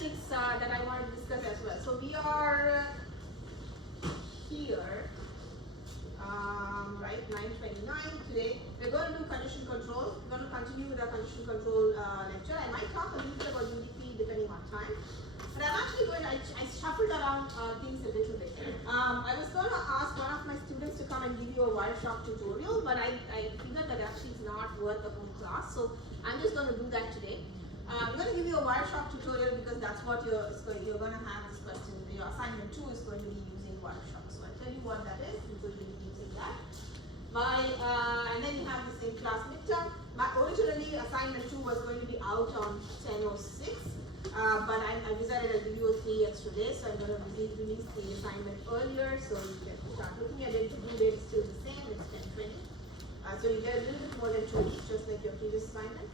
statistics that I wanted to discuss as well. So we are here, right, 9:29 today. We're going to do condition control. We're going to continue with our condition control lecture. I might talk a little bit about UDP depending on time. But I'm actually going to, I shuffled around things a little bit. I was going to ask one of my students to come and give you a Wireshark tutorial, but I figured that actually is not worth the whole class. So I'm just going to do that today. I'm going to give you a Wireshark tutorial because that's what you're going to have this question. Your assignment 2 is going to be using Wireshark. So I'll tell you what that is. You're going to be using that. And then you have the same class midterm. Originally assignment 2 was going to be out on 10:06. But I decided I'll give you 3 extra days, so I'm going to release the assignment earlier, so you can start looking at it. The due date is still the same, it's 10:20. So you get a little bit more than 2 weeks, just like your previous assignment.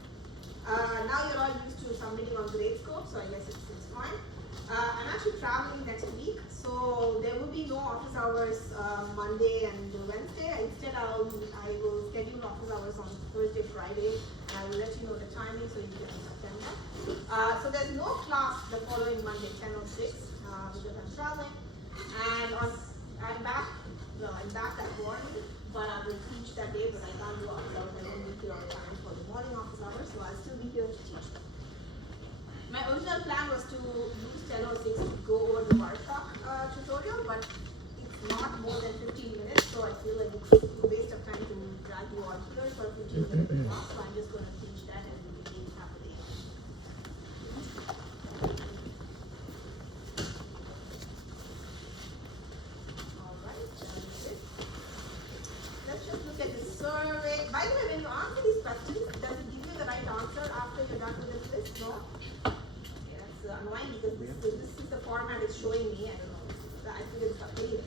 Now you're all used to submitting on grade scope, so I guess it's fine. I'm actually traveling next week, so there will be no office hours Monday and Wednesday. Instead, I will schedule office hours on Thursday, Friday, and I will let you know the timing so you can attend that. So there's no class the following Monday, 10:06, because I'm traveling. And I'm back that morning, but I will teach that day, but I can't do office hours. I won't be here on time for the morning office hours, so I'll still be here to teach. My original plan was to use 10:06 to go over the Wireshark tutorial, but it's not more than 15 minutes, so I feel like it's a waste of time to drag you all here for a 15-minute class, so I'm just going to teach that and we can leave half a day. Alright, that's it. Let's just look at the survey. By the way, when you answer these questions, does it give you the right answer after you're done with this list? No? Annoying because this is the format it's showing me. I don't know. I figured it's up to you.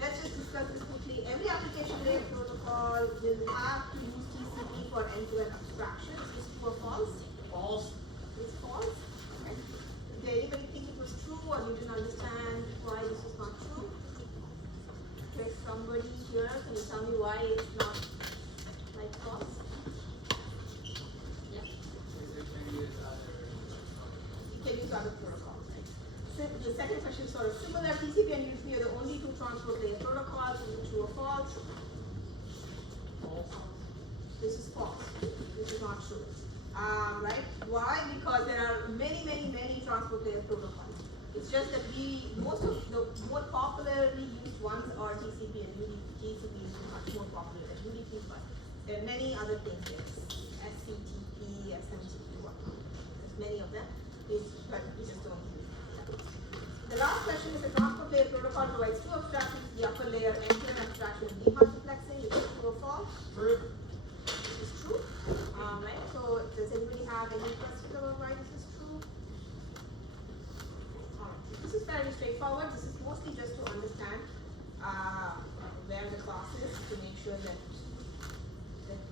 Let's just discuss this quickly. Every application layer protocol will have to use TCP for end-to-end abstraction. Is this true or false? False. It's false. Okay. Did anybody think it was true, or you didn't understand why this was not true? Okay, somebody here, can you tell me why it's not like false? Yeah. Can use other protocols, right? So the second question is sort of similar. TCP and UDP are the only 2 transport layer protocols. Is it true or false? False. This is false. This is not true. Right? Why? Because there are many transport layer protocols. It's just that most of the more popularly used ones are TCP and UDP. TCP is much more popular than UDP, but there are many other things. There's SCTP, SMTP, whatnot. There's many of them. But we just don't use it. The last question is the transport layer protocol provides 2 abstractions, the upper layer end-to-end abstraction and demultiplexing. Is it true or false? True. This is true. Right. So does anybody have any questions about why this is true? Alright. This is fairly straightforward. This is mostly just to understand where the class is, to make sure that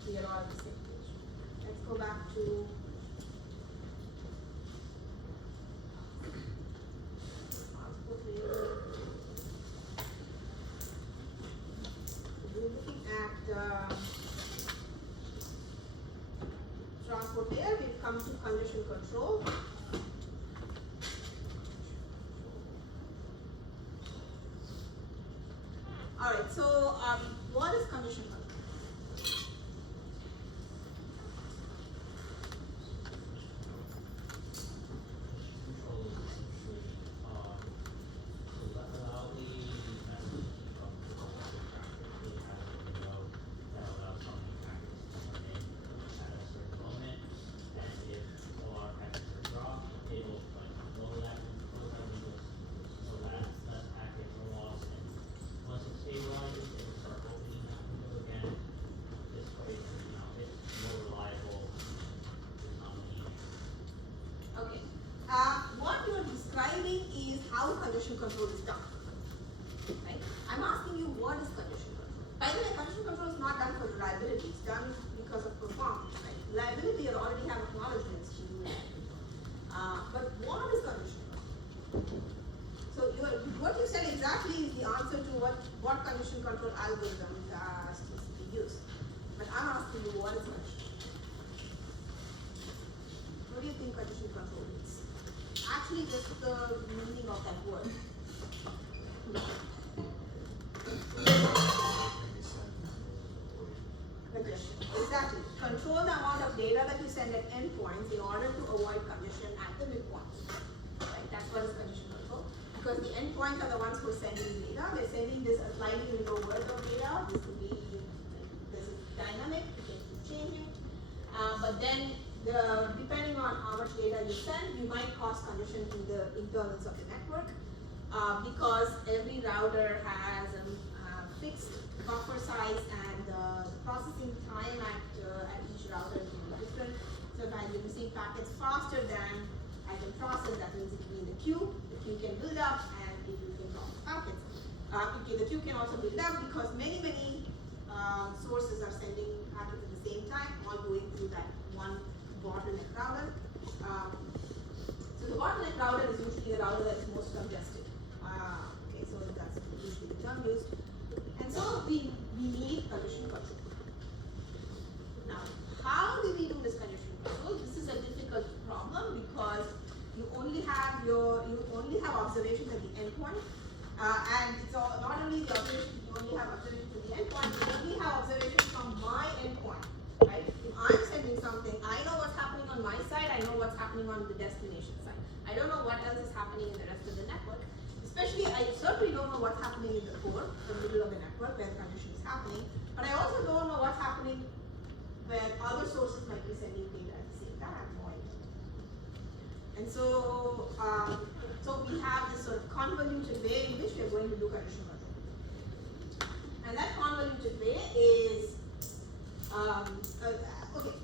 we are all on the same page. Let's go back to we're looking at transport layer. We've come to condition control. Alright, so what is condition control? Condition control is done. Right? I'm asking you what is condition control. By the way, condition control is not done for reliability, it's done because of performance. Right? Reliability you already have acknowledgements to do that. But what is condition control? So what you said exactly is the answer to what condition control algorithm is to use. But I'm asking you what is condition control? What do you think condition control is? Actually just the meaning of that word? Congestion. Exactly. Control the amount of data that you send at endpoints in order to avoid congestion at the midpoints. Right? That's what is congestion control. Because the endpoints are the ones who are sending data. They're sending this a sliding window worth of data. This could be this is dynamic, it can keep changing. But then depending on how much data you send, you might cause congestion in the internals of the network. Because every router has a fixed buffer size and the processing time at each router is different. So if I receive packets faster than I can process, that means it will be in the queue. The queue can build up and it will can process packets. The queue can also build up because many sources are sending packets at the same time, all going through that one bottleneck router. So the bottleneck router is usually the router that is most congested. Okay, so that's usually the term used. And so we need congestion control. Now, how do we do this congestion control? This is a difficult problem because you only have observations at the endpoint, and it's not only the observations, you only have observations at the endpoint, you only have observations from my endpoint. Right? If I'm sending something, I know what's happening on my side, I know what's happening on the destination side. I don't know what else is happening in the rest of the network. Especially, I certainly don't know what's happening in the core, the middle of the network where the congestion is happening, but I also don't know what's happening where other sources might be sending data at the same time. I have no idea. And so, so we have this sort of convoluted way in which we are going to do congestion control. And that convoluted way is, okay,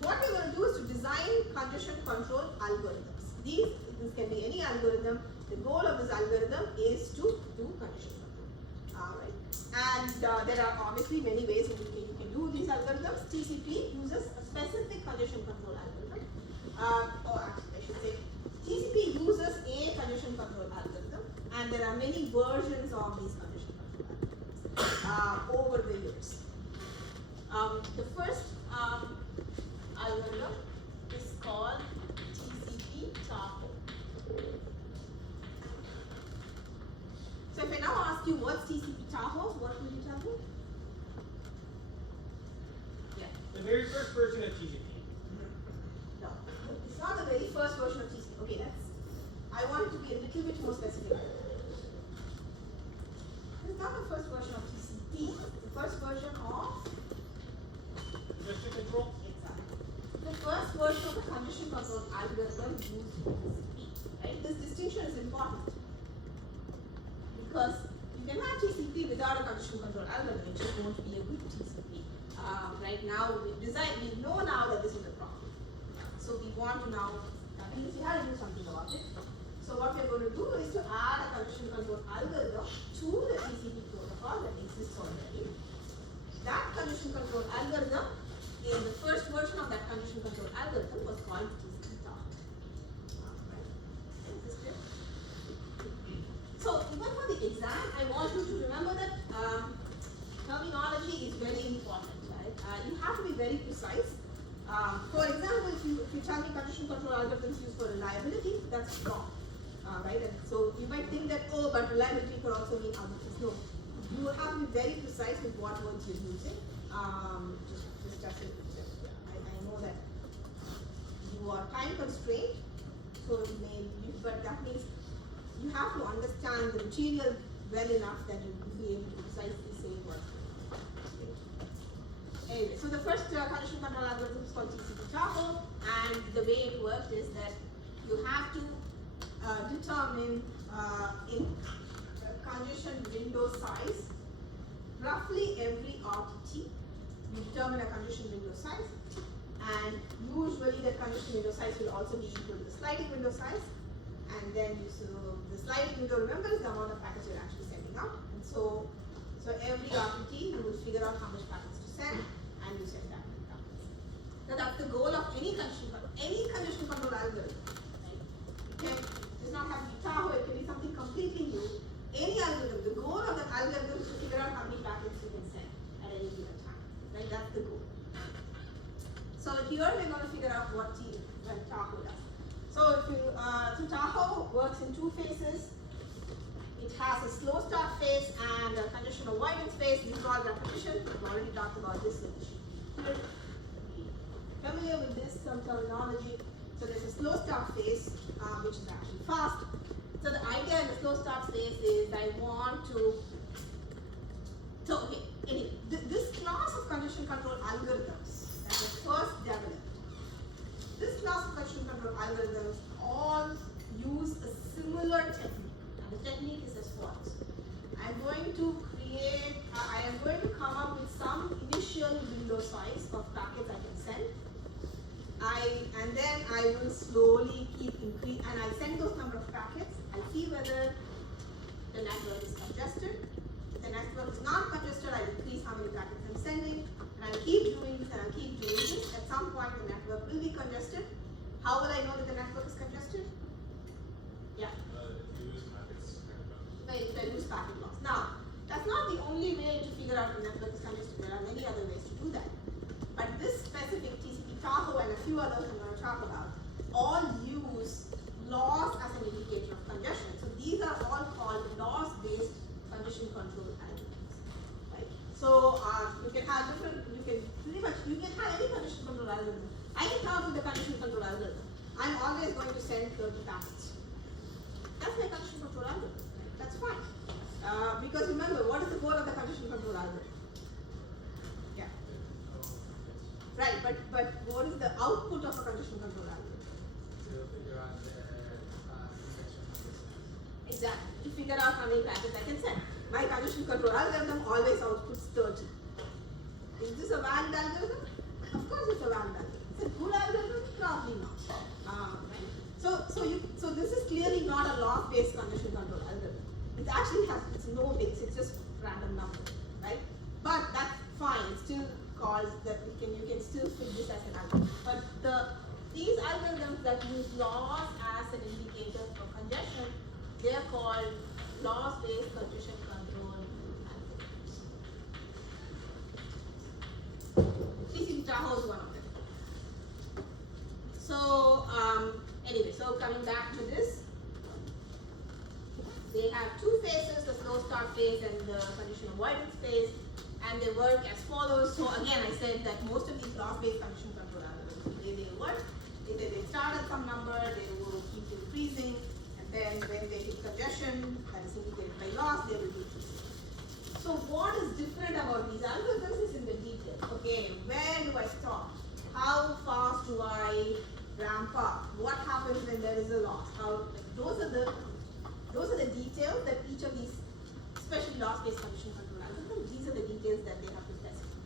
what we're going to do is to design congestion control algorithms. This can be any algorithm. The goal of this algorithm is to do congestion control. Right? And there are obviously many ways in which you can do these algorithms. TCP uses a specific congestion control algorithm. Or actually, I should say, TCP uses a congestion control algorithm, and there are many versions of these congestion control algorithms over the years. The first algorithm is called TCP Tahoe. So if I now ask you what's TCP Tahoe, what will you tell me? Yeah. The very first version of TCP. No, it's not the very first version of TCP. Okay, I want it to be a little bit more specific. It's not the first version of TCP. It's the first version of Congestion control? exactly. The first version of the congestion control algorithm used TCP. Right? This distinction is important. Because you can have TCP without a congestion control algorithm, it just won't be a good TCP. Right now, we know now that this is a problem. So we want to now, we have to do something about it. So what we're going to do is to add a congestion control algorithm to the TCP protocol that exists already. That congestion control algorithm, in the first version of that congestion control algorithm was called TCP Tahoe. So even for the exam, I want you to remember that terminology is very important, right? You have to be very precise. For example, if you tell me congestion control algorithms used for reliability, that's wrong, right? And so you might think that, oh, but reliability could also mean other things. No, you will have to be very precise with what words you're using. I know that you are time constrained, so it may, but that means you have to understand the material well enough that you will be able to precisely say what. Anyway, so the first congestion control algorithm is called TCP Tahoe, and the way it worked is that you have to determine in congestion window size, roughly every RTT, you determine a congestion window size, and usually the congestion window size will also be equal to the sliding window size. And then so the sliding window, remember, is the amount of packets you're actually sending out. And so every RTT, you will figure out how much packets to send, and you send that many packets. Now that's the goal of any congestion control algorithm. Right? It does not have to be Tahoe, it can be something completely new. Any algorithm, the goal of the algorithm is to figure out how many packets you can send at any given time. Right? That's the goal. So here we're going to figure out what Tahoe does. So if you so Tahoe works in two phases. It has a slow start phase and a congestion avoidance phase. These are all repetition. We've already talked about this. So familiar with this terminology. So there's a slow start phase, which is actually fast. So the idea in the slow start phase is I want to. So anyway, this class of congestion control algorithms that was first developed. This class of congestion control algorithms all use a similar technique, and the technique is as follows. I am going to come up with some initial window size of packets I can send. And then I will slowly keep increasing, and I send those number of packets. I see whether the network is congested. If the network is not congested, I increase how many packets I'm sending, and I'll keep doing this and I'll keep doing this. At some point, the network will be congested. How will I know that the network is congested? Yeah. If you lose packets, If I lose packet loss. Now, that's not the only way to figure out the network is congested. There are many other ways to do that. But this specific TCP Tahoe and a few others I'm going to talk about all use loss as an indicator of congestion. So these are all called loss-based congestion control algorithms. Right? So you can have different. You can have any congestion control algorithm. I can come up with the congestion control algorithm. I'm always going to send 30 packets. That's my congestion control algorithm. That's fine. Because remember, what is the goal of the congestion control algorithm? Yeah. Right, but what is the output of a congestion control algorithm? To figure out the congestion numbers. Exactly. To figure out how many packets I can send. My congestion control algorithm always outputs 30. Is this a valid algorithm? Of course it's a valid algorithm. Is it a good algorithm? Probably not. Right? So this is clearly not a loss-based congestion control algorithm. It actually has no base. It's just random number, right? But that's fine. It still calls that you can still fit this as an algorithm. But these algorithms that use loss as an indicator for congestion, they are called loss-based congestion control algorithms. TCP Tahoe is one of them. So anyway, so coming back to this, they have two phases, the slow start phase and the congestion avoidance phase, and they work as follows. So again, I said that most of these loss-based congestion control algorithms, they work. They start at some number, they will keep increasing, and then when they hit congestion, that is indicated by loss, they will decrease. So what is different about these algorithms is in the detail. Okay, where do I stop? How fast do I ramp up? What happens when there is a loss? Those are the details that each of these, especially loss-based congestion control algorithms, these are the details that they have to specify.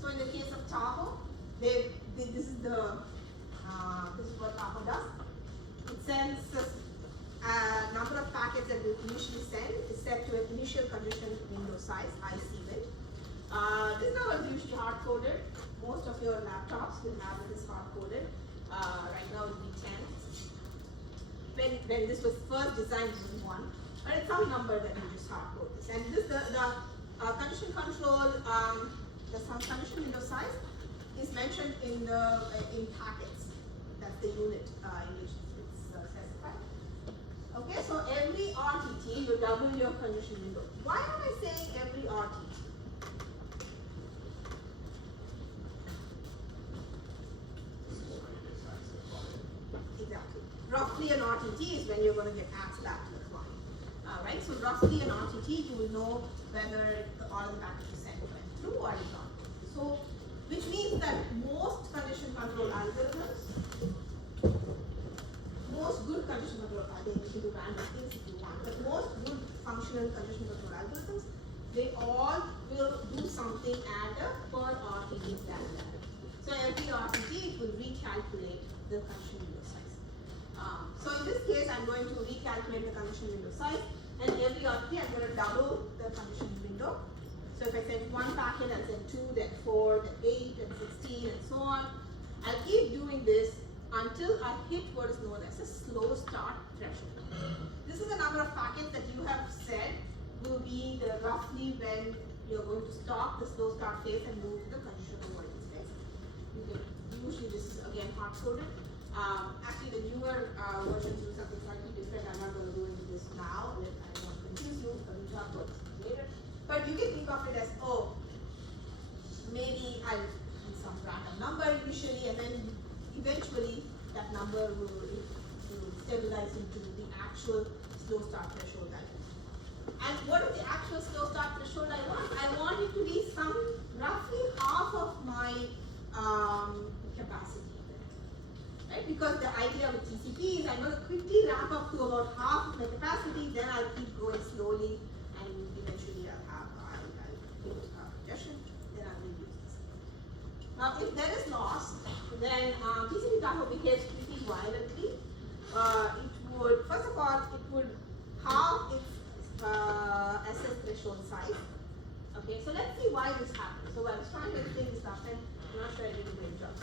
So in the case of Tahoe, this is what Tahoe does. It sends a number of packets that will initially send is set to an initial congestion window size, IC win. This number is usually hard-coded. Most of your laptops will have this hard-coded. Right now it's D10. When this was first designed, it was 1, but it's some number that you just hard code this. And this the congestion control, the congestion window size is mentioned in packets. That's the unit in which it's specified. Okay, so every RTT you double your congestion window. Why am I saying every RTT? Exactly. Roughly an RTT is when you're going to get asked that to the client. Right? So roughly an RTT, you will know whether all of the package is sent went through or is not. So, which means that most congestion control algorithms, most good congestion control algorithms, you can do random things if you want, but most good functional congestion control algorithms, they all will do something at a per RTT standard. So every RTT, it will recalculate the congestion window size. So in this case, I'm going to recalculate the congestion window size, and every RTT, I'm going to double the congestion window. So if I send 1 packet, I'll send 2, then 4, then 8, then 16, and so on. I'll keep doing this until I hit what is known as a slow start threshold. This is the number of packets that you have said will be the roughly when you're going to stop the slow start phase and move to the congestion avoidance phase. Usually this is again hard coded. Actually the newer versions use normalized into the actual slow start threshold value. And what is the actual slow start threshold I want? I want it to be some roughly half of my capacity. Right? Because the idea with TCP is I'm going to quickly ramp up to about half of my capacity, then I'll keep going slowly, and eventually I'll hit congestion, then I'll reduce this. Now, if there is loss, then TCP Tahoe behaves pretty violently. It would, first of all, it would halve its SS threshold size. Okay, so let's see why this happens. So I was trying to explain this last time. I'm not sure I did a great job.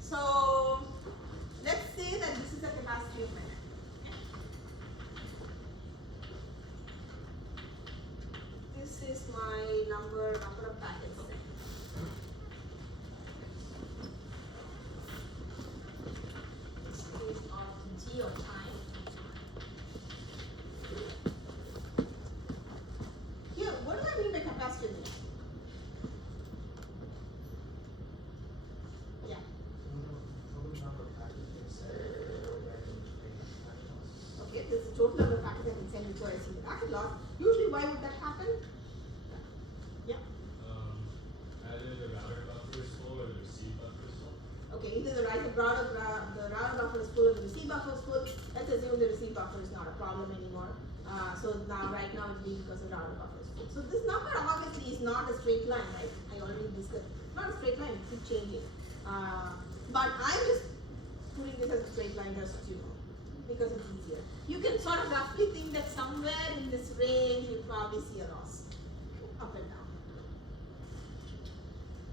So let's say that this is the capacity of my network. This is my number of packets. This is of t or time. Here, what do I mean by capacity of the network? Yeah. Okay, this is the total number of packets I can send before I see the packet loss. Usually, why would that happen? Yeah. Either the router buffer is full or the receive buffer is full. Okay, either the router buffer is full or the receive buffer is full. Let's assume the receive buffer is not a problem anymore. So now, right now, it's being because the router buffer is full. So this number obviously is not a straight line, right? I already discussed. Not a straight line, it keeps changing. But I'm just putting this as a straight line just so you know, because it's easier. You can sort of roughly think that somewhere in this range you'll probably see a loss, up and down.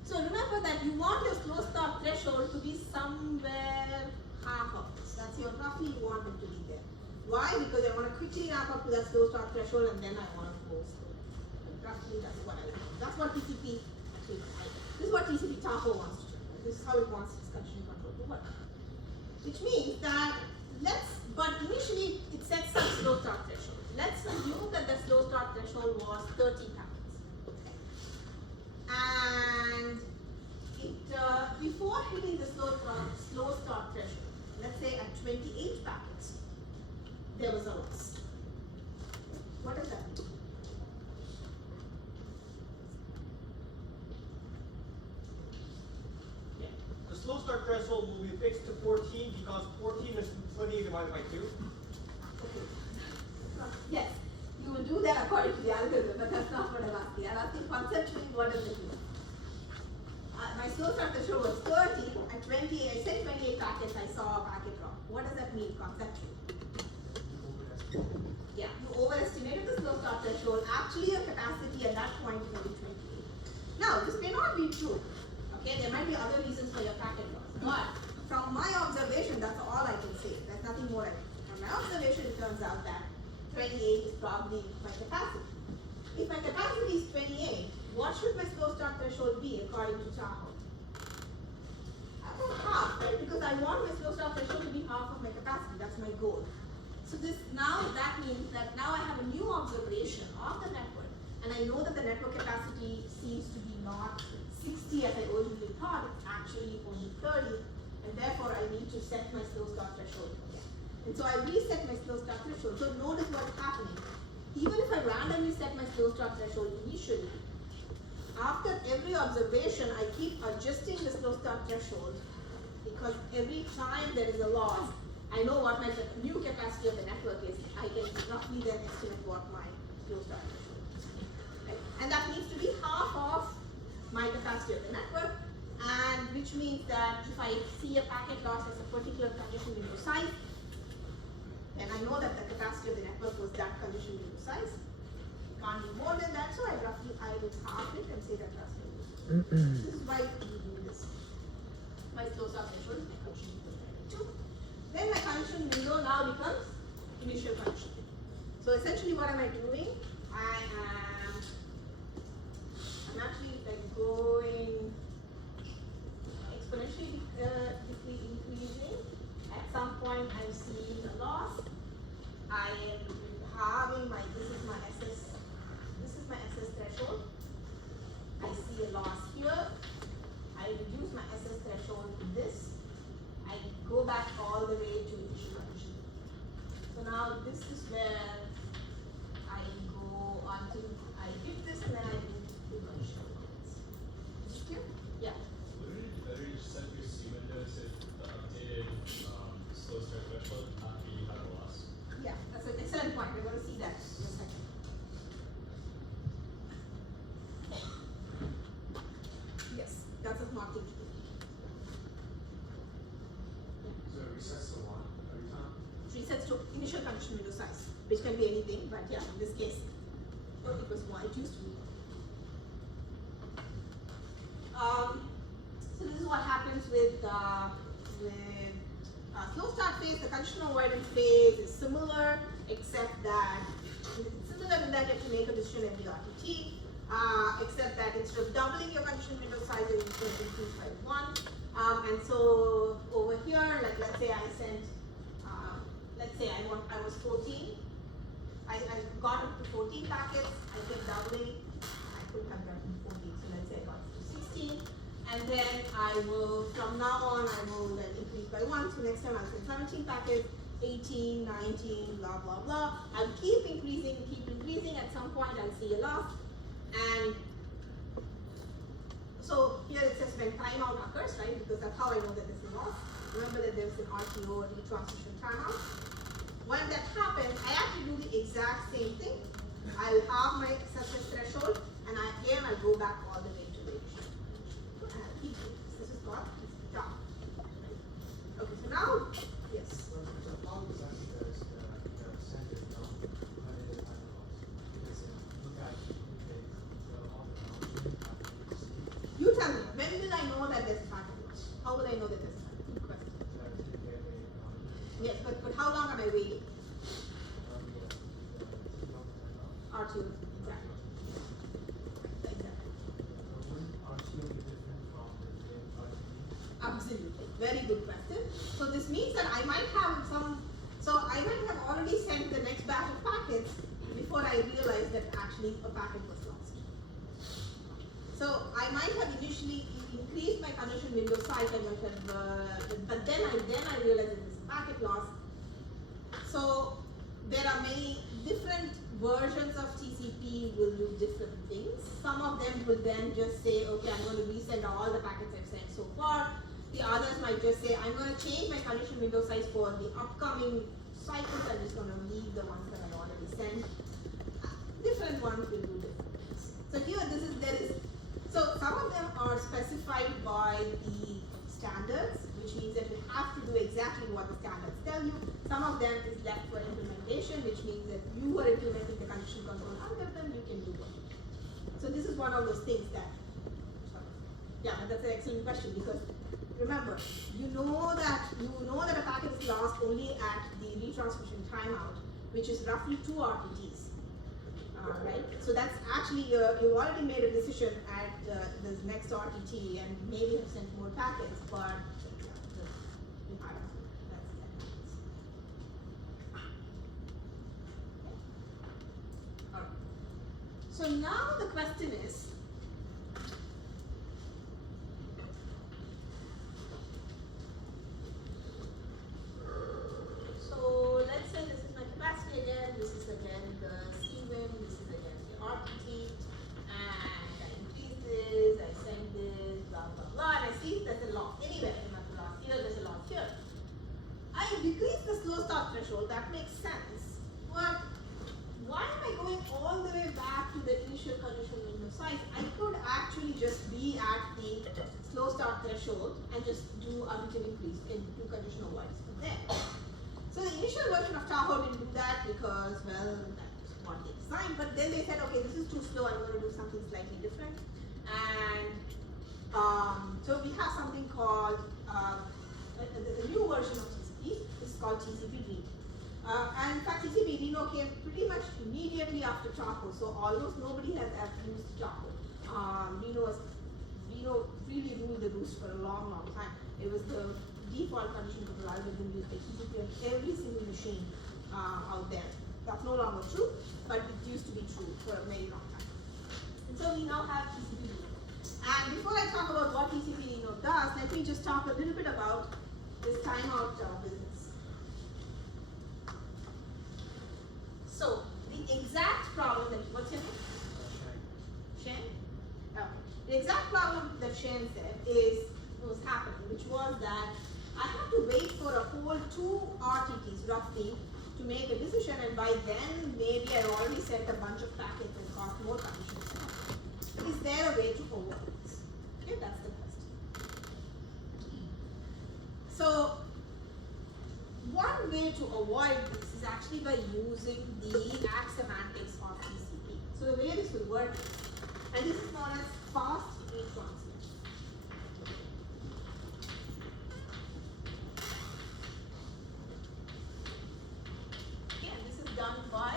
So remember that you want your slow start threshold to be somewhere half of this. That's your roughly you want it to be there. Why? Because I want to quickly ramp up to that slow start threshold and then I want to go slow. Roughly that's what I want. That's what TCP actually, this is what TCP Tahoe wants to do. This is how it wants its condition control to work. Which means that but initially it sets some slow start threshold. Let's assume that the slow start threshold was 30 packets. And before hitting the slow start threshold, let's say at 28 packets, there was a loss. What does that mean? The slow start threshold will be fixed to 14 because 14 is 28 divided by 2. Okay. Yes, you will do that according to the algorithm, but that's not what I'm asking. I'm asking conceptually, what does it mean? My slow start threshold was 30. At 20, I said 28 packets, I saw a packet drop. What does that mean conceptually? Yeah, you overestimated the slow start threshold. Actually, your capacity at that point is only 28. Now, this may not be true. Okay, there might be other reasons for your packet loss. But from my observation, that's all I can say. There's nothing more I can say. From my observation, it turns out that 28 is probably my capacity. If my capacity is 28, what should my slow start threshold be according to Tahoe? About half, right? Because I want my slow start threshold to be half of my capacity. That's my goal. So that means that now I have a new observation of the network, and I know that the network capacity seems to be not 60 as I originally thought. It's actually only 30, and therefore I need to set my slow start threshold again. And so I reset my slow start threshold. So notice what's happening. Even if I randomly set my slow start threshold initially, after every observation, I keep adjusting the slow start threshold because every time there is a loss, I know what my new capacity of the network is. I can roughly then estimate what my slow start threshold is. Right? And that needs to be half of my capacity of the network, and which means that if I see a packet loss as a particular condition window size, then I know that the capacity of the network was that condition window size. Can't be more than that, so I will half it and say that that's my This is why we do this. My slow start threshold is my condition window 2. Then my condition window now becomes initial condition. So essentially what am I doing? I'm actually like going exponentially increasing. At some point I'm seeing a loss. I am having this is my SS threshold. I see a loss here. I reduce my SS threshold to this. I go back all the way to initial condition. So now this is where I go until I give this and then I do the conditional ones. Is it clear? Yeah. Wouldn't it be better to just set your C windows if the updated slow start threshold after you have a loss? Yeah, that's an excellent point. We're going to see that in a second. Yes, that's a smart thing to do. So it resets to 1 every time? Resets to initial condition window size, which can be anything, but yeah, in this case, it was 1. It used to be 1. So this is what happens with slow start phase. The conditional avoidance phase is similar, except that you have to make a decision every RTT. Except that instead of doubling your condition window size, you can increase by 1. And so over here, like let's say I sent, let's say I was 14. I got up to 14 packets. I kept doubling. I could have gotten 14. So let's say I got to 16. And then I will, from now on, I will then increase by 1. So next time I'll send 17 packets, 18, 19, blah, blah, blah. I'll keep increasing. At some point, I'll see a loss. And so here it says when timeout occurs, right? Because that's how I know that this is lost. Remember that there's an RTO, retransmission timeout. When that happens, I actually do the exact same thing. I'll have my success threshold, and I'll go back all the way to the initial. And I'll keep doing this. This is called job. Okay, so now, yes. So how exactly does the sender know when it is time loss? Because you guys communicate all the knowledge after you receive. You tell me, when will I know that there's a packet loss? How will I know that there's a packet? Good question. Yes, but how long am I waiting? R2, exactly. Absolutely. Very good question. So this means that I might have already sent the next batch of packets before I realized that actually a packet was lost. So I might have initially increased my condition window size, but then I realized that this is a packet loss. So there are many different versions of TCP will do different things. Some of them will then just say, okay, I'm going to resend all the packets I've sent so far. The others might just say, I'm going to change my condition window size for the upcoming cycles. I'm just going to leave the ones that I've already sent. Different ones will do different things. So here, so some of them are specified by the standards, which means that you have to do exactly what the standards tell you. Some of them is left for implementation, which means that you are implementing the condition control under them, you can do it. So this is one of those things that, yeah, that's an excellent question, because remember, you know that a packet is lost only at the retransmission timeout, which is roughly 2 RTTs. Right? So that's actually, you already made a decision at this next RTT and maybe have sent more packets, but yeah, that's the happens. Okay. Alright. So now the question is, so let's say this is my capacity again, this is again the C-win, this is again the RTT, and I increase this, I send this, blah blah blah, and I see there's a loss anywhere in my loss here, there's a loss here. I decrease the slow start threshold, that makes sense, but why am I going all the way back to the initial condition window size? I could actually just be at the slow start threshold and just do additive increase and do conditional avoidance from there. So the initial version of Tahoe didn't do that because, well, that's what they designed. But then they said, okay, this is too slow. I'm going to do something slightly different. And so we have something called the new version of TCP. This is called TCP read. And in fact, TCP Reno came pretty much immediately after Tahoe. So almost nobody has ever used Tahoe. Reno really ruled the roost for a long, long time. It was the default condition control algorithm used by TCP on every single machine out there. That's no longer true, but it used to be true for a very long time. And so we now have TCP Reno. And before I talk about what TCP Reno does, let me just talk a little bit about Just time out business. So the exact problem that what's your name? Shane? Okay. The exact problem that Shane said is was happening, which was that I have to wait for a whole 2 RTTs roughly to make a decision, and by then maybe I already sent a bunch of packets and got more conditions. Is there a way to avoid this? Okay, that's the question. So one way to avoid this is actually by using the semantics of TCP. So the way this will work is, and this is known as fast retransmission. Okay, and this is done by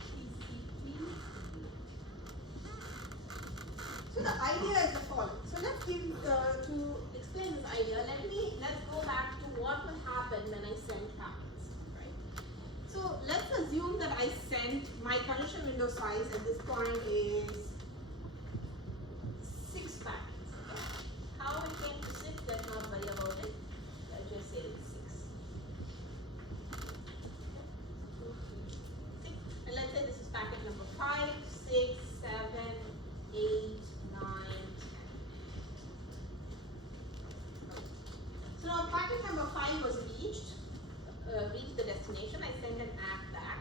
TCP. So the idea is the following. So let's give to explain this idea. Let's go back to what will happen when I send packets, right? So let's assume that I sent my condition window size at this point is 6 packets. Okay? How it came to 6? Let's not worry about it. Let's just say it's 6. 6. And let's say this is packet number 5, 6, 7, 8, 9, 10. So now packet number 5 was reached the destination. I send an ACK back.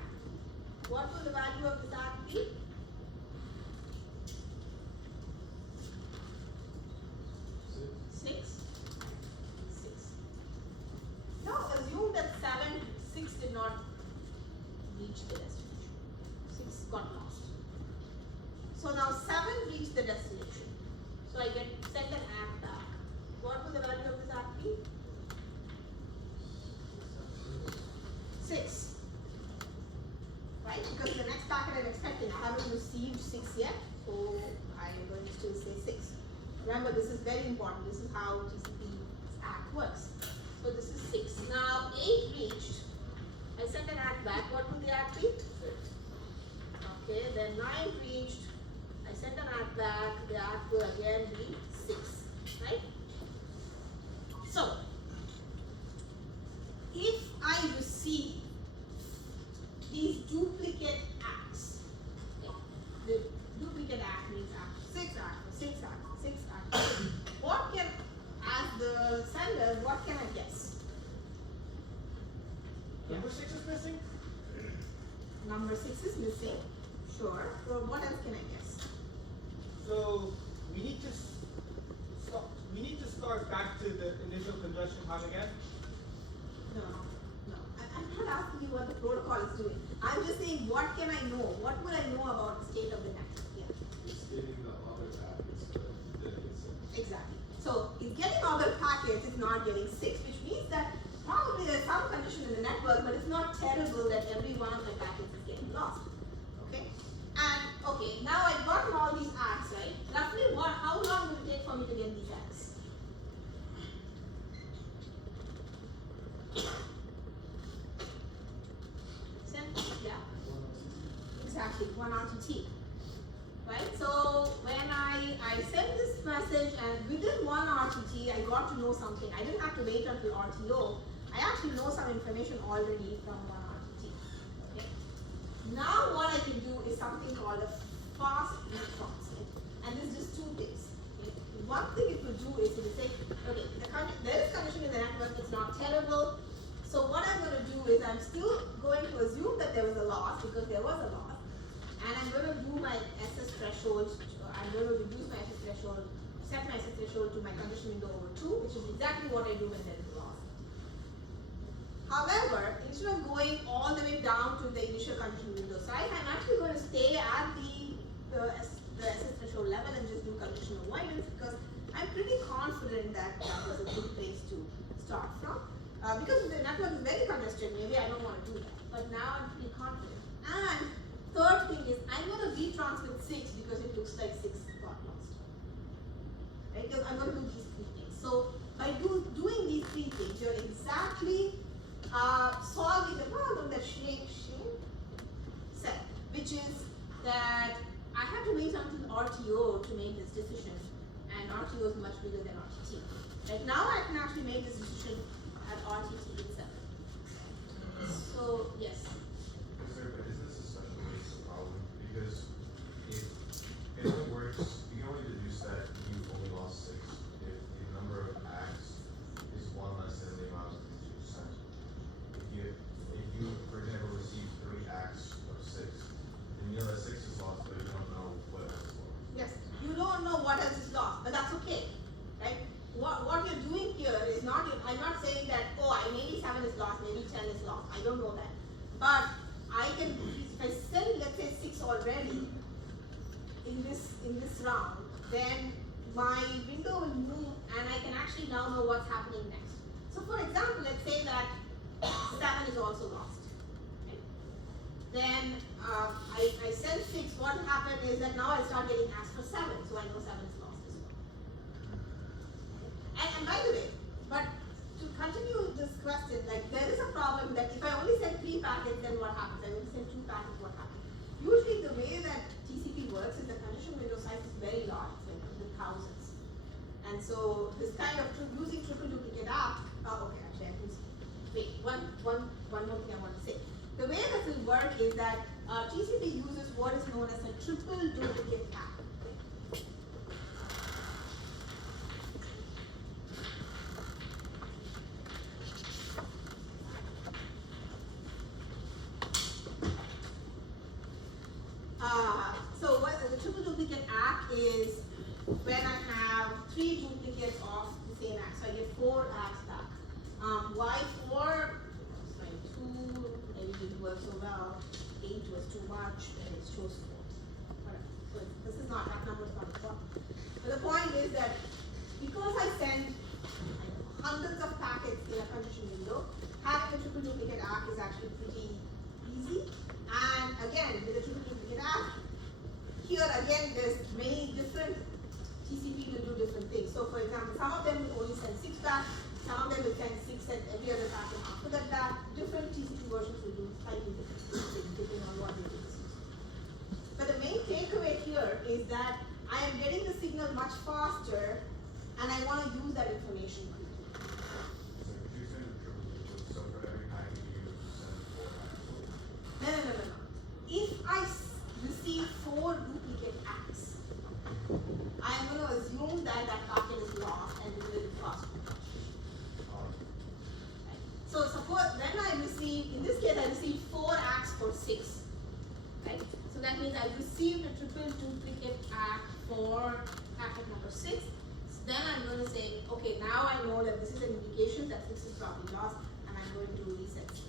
What will the value of this ACK be? 6. 6. Now assume that 6 did not reach the destination. 6 got lost. So now 7 reached the destination. So I send an ACK back. What will the value of this ACK be? 6. Right? Because the next packet I'm expecting, I haven't received 6 yet, so I am going to still say 6. Remember, this is very important. This is how TCP ACK works. So this is 6. Now 8 reached. I sent an ACK back. What will the ACK be? 6. Okay, then 9 reached. I sent an ACK back. The ACK will again be 6. Right? So if I receive these duplicate ACKs, okay, the duplicate ACK means ACK 6 ACK 6 ACK 6 ACK. What can, as the sender, what can I guess? Number 6 is missing? Number 6 is missing. Sure. So what else can I guess? So we need to stop. We need to start back to the initial congestion time again. No. I'm not asking you what the protocol is doing. I'm just saying, what can I know? What will I know about the state of the network? Yeah. It's getting the other packets that it's Exactly. So it's getting other packets, it's not getting 6, which means that probably there's some condition in the network, but it's not terrible that every one of my packets is getting lost. Okay? And okay, now I've gotten all these ACKs, right? Roughly how long will it take for me to get these ACKs? Yeah. Exactly, 1 RTT. Right? So when I sent this message, and within 1 RTT I got to know something. I didn't have to wait until RTO. I actually know some information already from 1 RTT. Okay? Now what I can do is something called a fast response. And this is just 2 things. Okay? One thing it will do is it will say, okay, there is condition in the network, it's not terrible. So what I'm going to do is I'm still going to assume that there was a loss, because there was a loss. And I'm going to do my SS threshold. I'm going to reduce my SS threshold, set my SS threshold to my condition window over 2, which is exactly what I do when there is a loss. However, instead of going all the way down to the initial condition window size, I'm actually going to stay at the SS threshold level and just do condition avoidance, because I'm pretty confident that that was a good place to start from. Because the network is very congested, maybe I don't want to do that. But now I'm pretty confident. And third thing is, I'm going to retransmit 6 because it looks like 6 got lost. Right? Because I'm going to do these 3 things. So by doing these 3 things, you're exactly solving the problem that Shane said, which is that I have to wait until RTO to make this decision, and RTO is much bigger than RTT. Right now I can actually make this decision at RTT itself. So yes. Yes, sir, but isn't this a special case problem? Because it only works, you can only deduce that you only lost 6 if the number of acts is 1 less than the amount that you sent. If you, for example, receive 3 acts of 6, then you know that 6 is lost, but you don't know what else is lost. Yes, you don't know what else is lost, but that's okay, right? What you're doing here is not, I'm not saying that, oh, maybe 7 is lost, maybe 10 is lost, I don't know that. But I can, if I send, let's say 6 already in this round, then my window will move and I can actually now know what's happening next. So for example, let's say that 7 is also lost. Okay? Then I send 6, what happened is that now I start getting asked for 7, so I know 7 is lost as well. And by the way, but to continue this question, like there is a problem that if I only send 3 packets, then what happens? I only send 2 packets, what happens? Usually the way that TCP works is the condition window size is very large, like in the thousands. And so this kind of using triple duplicate app, okay, actually I can wait, one more thing I want to say. The way that will work is that TCP uses what is known as a triple duplicate app. So what the triple duplicate act is when I have 3 duplicates of the same act. So I get 4 acts back. Why 4? Sorry, 2, maybe it didn't work so well. 8 was too much, and it chose 4. Whatever. So this is not, that number is not important. But the point is that because I send hundreds of packets in a condition window, having a triple duplicate act is actually pretty easy. And again, with a triple duplicate act, here again there's many different TCP will do different things. So for example, some of them will only send 6 back, some of them will send 6 and every other packet after that back. Different TCP versions will do slightly different things depending on what they do. But the main takeaway here is that I am getting the signal much faster and I want to use that information quickly. So if you send a triple duplicate, so for every packet you send 4 acts. No. If I receive 4 duplicate acts, I am going to assume that that packet is lost and it will cross. So suppose then I receive, in this case I received 4 acts for 6. Right? So that means I received a triple duplicate act for packet number 6. So then I'm going to say, okay, now I know that this is an indication that 6 is probably lost and I'm going to reset 6.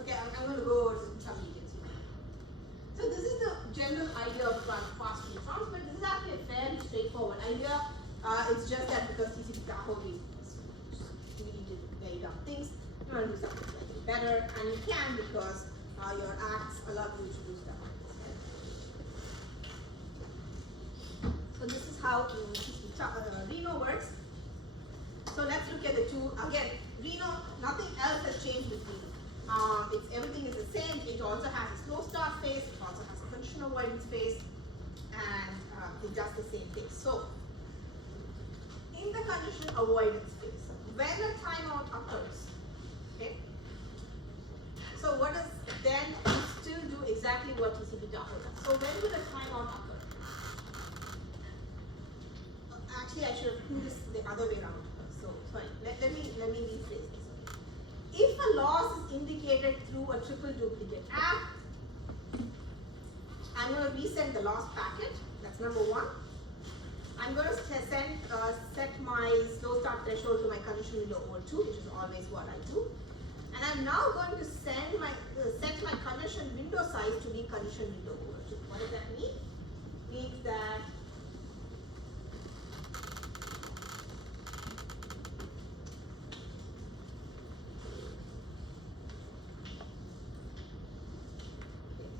Okay, I'm going to go over some details here. So this is the general idea of fast transfer, but this is actually a fairly straightforward idea. It's just that because TCP Tahoe we did very dumb things, you want to do something slightly better, and you can because your acts allow you to do stuff like this. Right? So this is how Reno works. So let's look at the two. Again, Reno, nothing else has changed with Reno. Everything is the same. It also has a slow start phase. It also has a condition avoidance phase, and it does the same thing. So, in the condition avoidance phase, when a timeout occurs, okay. So what does then you still do exactly what TCP Tahoe does. So when will a timeout occur? Actually, I should have put this the other way around. So sorry. Let me rephrase this. If a loss is indicated through a triple duplicate act, I'm going to resend the lost packet. That's number 1. I'm going to set my slow start threshold to my condition window over 2, which is always what I do. And I'm now going to set my condition window size to be condition window over 2. What does that mean? It means that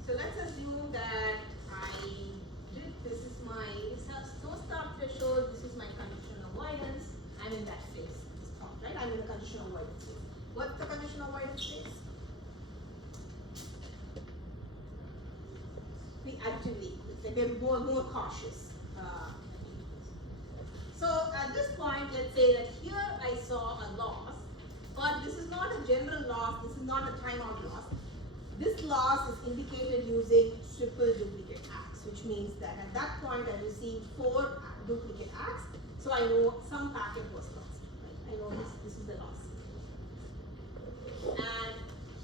so let's assume that this is my slow start threshold, this is my condition avoidance. I'm in that phase, right? I'm in the condition avoidance phase. What space? We actively, we're more cautious. So at this point, let's say that here I saw a loss, but this is not a general loss, this is not a timeout loss. This loss is indicated using triple duplicate acts, which means that at that point I received 4 duplicate acts, so I know some packet was lost. Right? I know this is the loss. And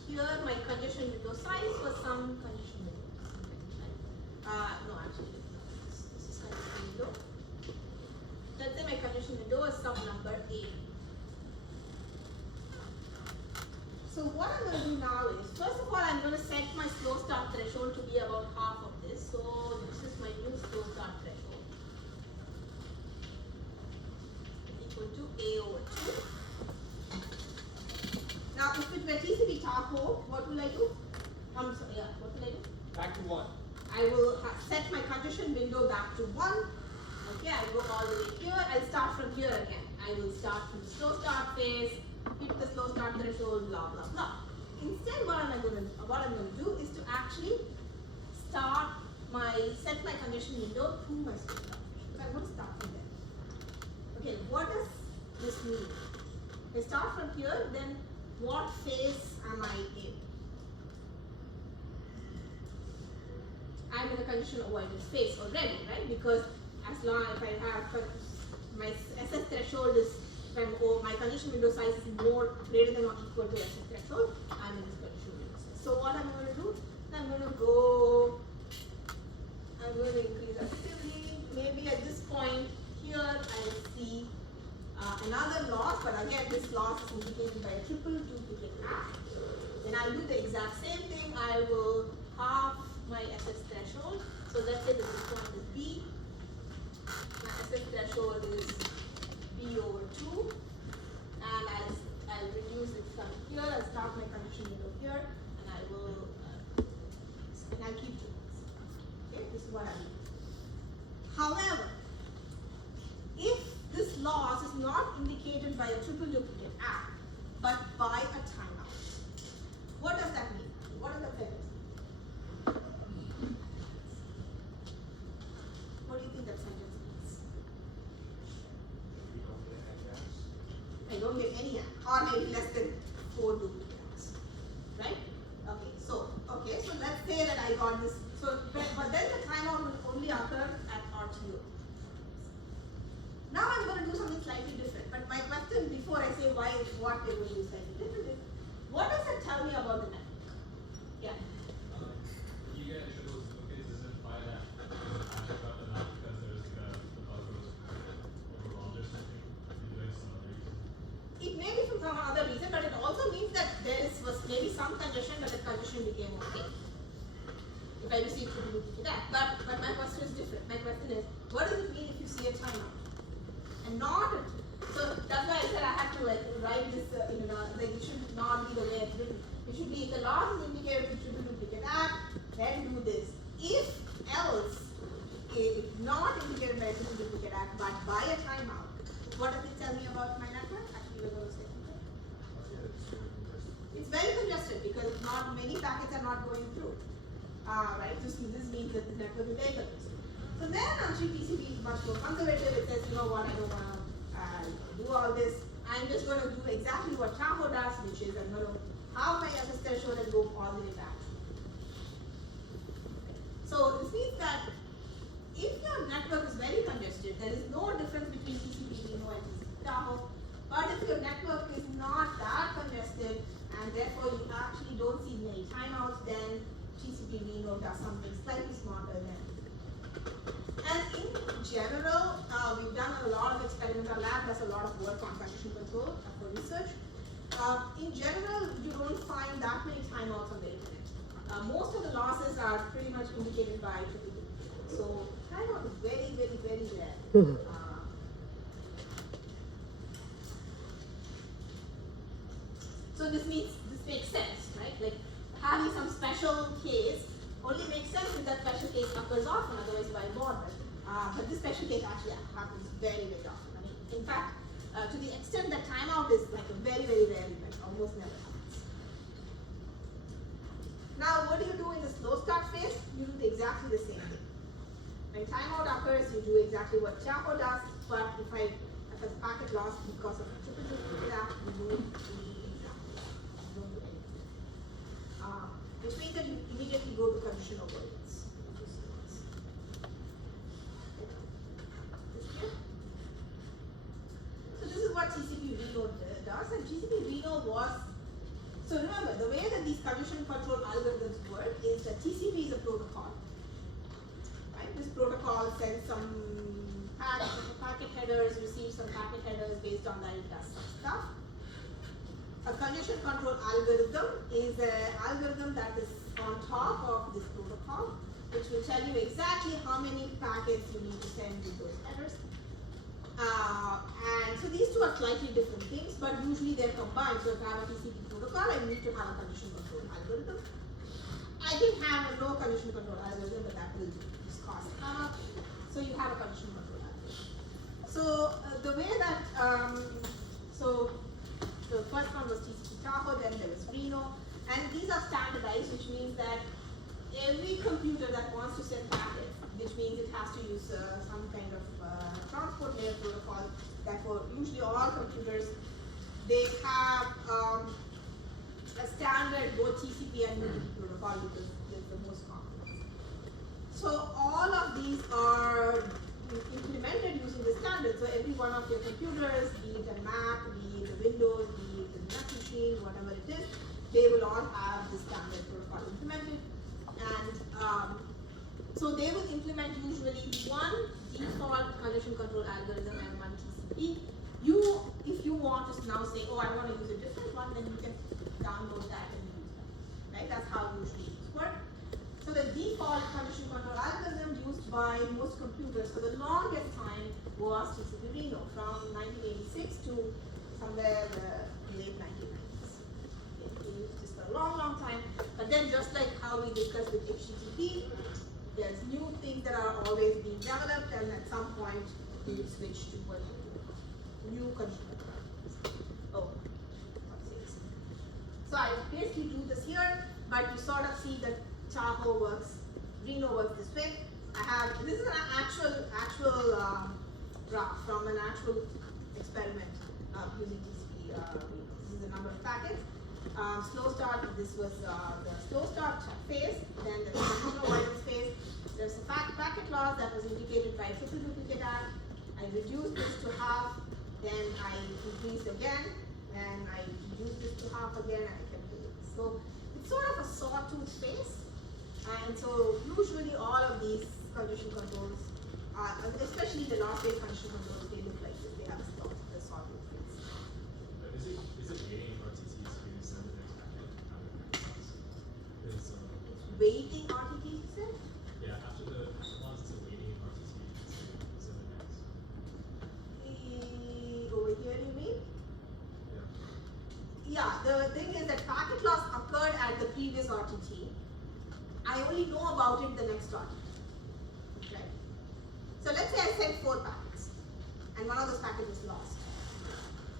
here my condition window size was some condition window. Right? No, actually, this is condition window. Let's say my condition window is sub number A. So what I'm going to do now is, first of all, I'm going to set my slow start threshold to be about half of this. So this is my new slow start threshold. Equal to A over 2. Now, if it were TCP Tahoe, what will I do? I'm sorry, yeah, what will I do? Back to 1. I will set my condition window back to 1. Okay, I'll go all the way here. I'll start from here again. I will start from the slow start phase, hit the slow start threshold, blah blah blah. Instead, what I'm going to do is to actually set my condition window through my slow start threshold. So I'm going to start from there. Okay, what does this mean? I start from here, then what phase am I in? I'm in a condition avoidance phase already, right? Because as long as I have my SS threshold is, my condition window size is greater than or equal to SS threshold, I'm in this condition window size. So what I'm going to do, I'm going to increase activity. Maybe at this point here I'll see another loss, but again this loss is indicated by a triple duplicate act. Then I'll do the exact same thing. I will half my SS threshold. So let's say that this point is B. My SS threshold is B over 2. And I'll reduce it from here. I'll start my condition window here. And I'll keep doing this. Okay, this is what I do. However, if this loss is not indicated by a triple duplicate act, but by a timeout, what does that mean? What does that sentence mean? What do you think that sentence means? I don't get any act, or maybe less than 4 duplicate acts, right? Okay, so let's say that I got this. So, but then the timeout will only occur at RTO. Now I'm going to do something slightly different. But my question before I say what they will do slightly different is, what does that tell me about the network? Yeah. You get into those duplicates, is it by that hash up and not because there's the buffer was overwhelmed or something? You're doing some other reason. It may be from some other reason, but it also means that was maybe some congestion, but the congestion became okay. If I receive to duplicate that. But my question is different. My question is, what does it mean if you see a timeout? And not a so that's why I said I had to write this it should not be the way it's written. It should be, if the loss is indicated with triple duplicate act, then do this. If else, if not indicated by a triple duplicate act, but by a timeout, what does it tell me about my network? Actually, we're going to say something. It's very congested because not many packets are not going through. Right? This means that the network is very congested. So then actually TCP is much more conservative. It says, you know what, I don't want to do all this. I'm just going to do exactly what Tahoe does, which is I'm going to half my SS threshold and go all the way back. So this means that if your network is very congested, there is no difference between TCP Reno and TCP Tahoe. But if your network is not that congested and therefore you actually don't see many timeouts, then TCP Reno does something slightly smarter than. And in general, we've done a lot of experiments. Our lab does a lot of work on congestion control for research. In general, you don't find that many timeouts on the internet. Most of the losses are pretty much indicated by triple duplicate. So timeout is very, very, very rare. So this makes sense, right? Like having some special case only makes sense if that special case occurs often, otherwise why bother? But this special case actually happens very, very often. I mean, in fact, to the extent that timeout is like a very, very rare event, almost never happens. when timeout occurs, you do exactly what Chapo does, but if a packet lost because of a triple duplicate act, you don't do exactly that. You don't do anything. Which means that you immediately go to condition avoidance. So this is what TCP Reno does, and TCP Reno was, so remember, the way that these condition control algorithms work is that TCP is a protocol, right? This protocol sends some packet headers, receives some packet headers, based on that it does some stuff. A condition control algorithm is an algorithm that is on top of this protocol, which will tell you exactly how many packets you need to send with those headers. And so these two are slightly different things, but usually they're combined. So if I have a TCP protocol, I need to have a condition control algorithm. I can have a no condition control algorithm, but that will just cost how much. So you have a condition control algorithm. So the way that, so the first one was TCP Tahoe, then there was Reno, and these are standardized, which means that every computer that wants to send packets, which means it has to use some kind of transport layer protocol. Therefore, usually all computers, they have a standard both TCP and UDP protocol because it's the most complex. So all of these are implemented using the standard. So every one of your computers, be it a Mac, be it a Windows, be it a Mac machine, whatever it is, they will all have the standard protocol implemented. And so they will implement usually one default condition control algorithm and one TCP. If you want to now say, oh, I want to use a different one, then you can download that and use that. Right? That's how usually these work. So the default condition control algorithm used by most computers for the longest time was TCP Reno from 1986 to somewhere the late 1990s. We used this for a long, long time. But then just like how we discussed with HTTP, there's new things that are always being developed, and at some point we will switch to what new condition control algorithms. Oh, let's see this. So I basically do this here, but you sort of see that Tahoe works, Reno works this way. This is an actual graph from an actual experiment using TCP Reno. This is the number of packets. Slow start, this was the slow start phase, then the condition avoidance phase. There's a packet loss that was indicated by a triple duplicate act. I reduced this to half, then I increased again, and I reduced this to half again, and I kept doing this. So it's sort of a sawtooth phase. And so usually all of these condition controls, especially the loss-based condition controls, they look like this. They have a sawtooth phase. Is it waiting for RTT to send the next packet out of the process? Waiting RTT, you said? Yeah, after the loss, it's a waiting RTT to send the next. Over here, you mean? Yeah. Yeah, the thing is that packet loss occurred at the previous RTT. I only know about it the next RTT. Okay. So let's say I sent 4 packets, and one of those packets was lost.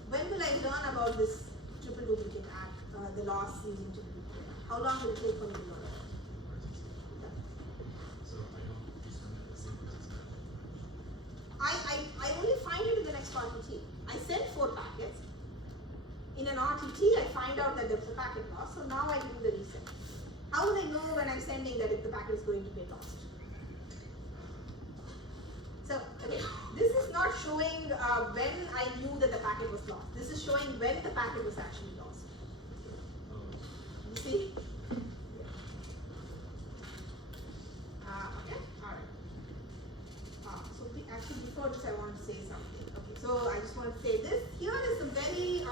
When will I learn about this triple duplicate act, the loss using triple duplicate? How long will it take for me to learn about it? Yeah. So I don't send it the same RTT. I only find it in the next RTT. I sent 4 packets. In an RTT, I find out that there's a packet loss, so now I do the reset. How will I know when I'm sending that if the packet is going to get lost? So, okay, this is not showing when I knew that the packet was lost. This is showing when the packet was actually lost. You see? Okay, alright. Actually before this I want to say something. Okay, so I just want to say this. Here is a very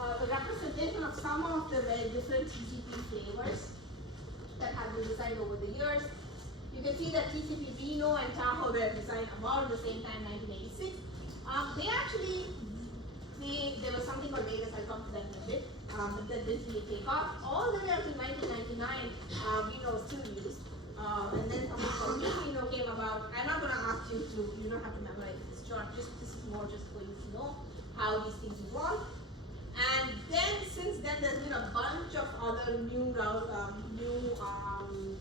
a representation of some of the very different TCP flavors that have been designed over the years. You can see that TCP Reno and Tahoe were designed about the same time, 1986. There was something called Vegas, I'll come to that in a bit, but that didn't really take off. All the way until 1999, Reno was still used. And then something called Reno came about. I'm not going to ask you to, you don't have to memorize this chart, this is more just for you to know how these things evolve. And then, since then, there's been a bunch of other new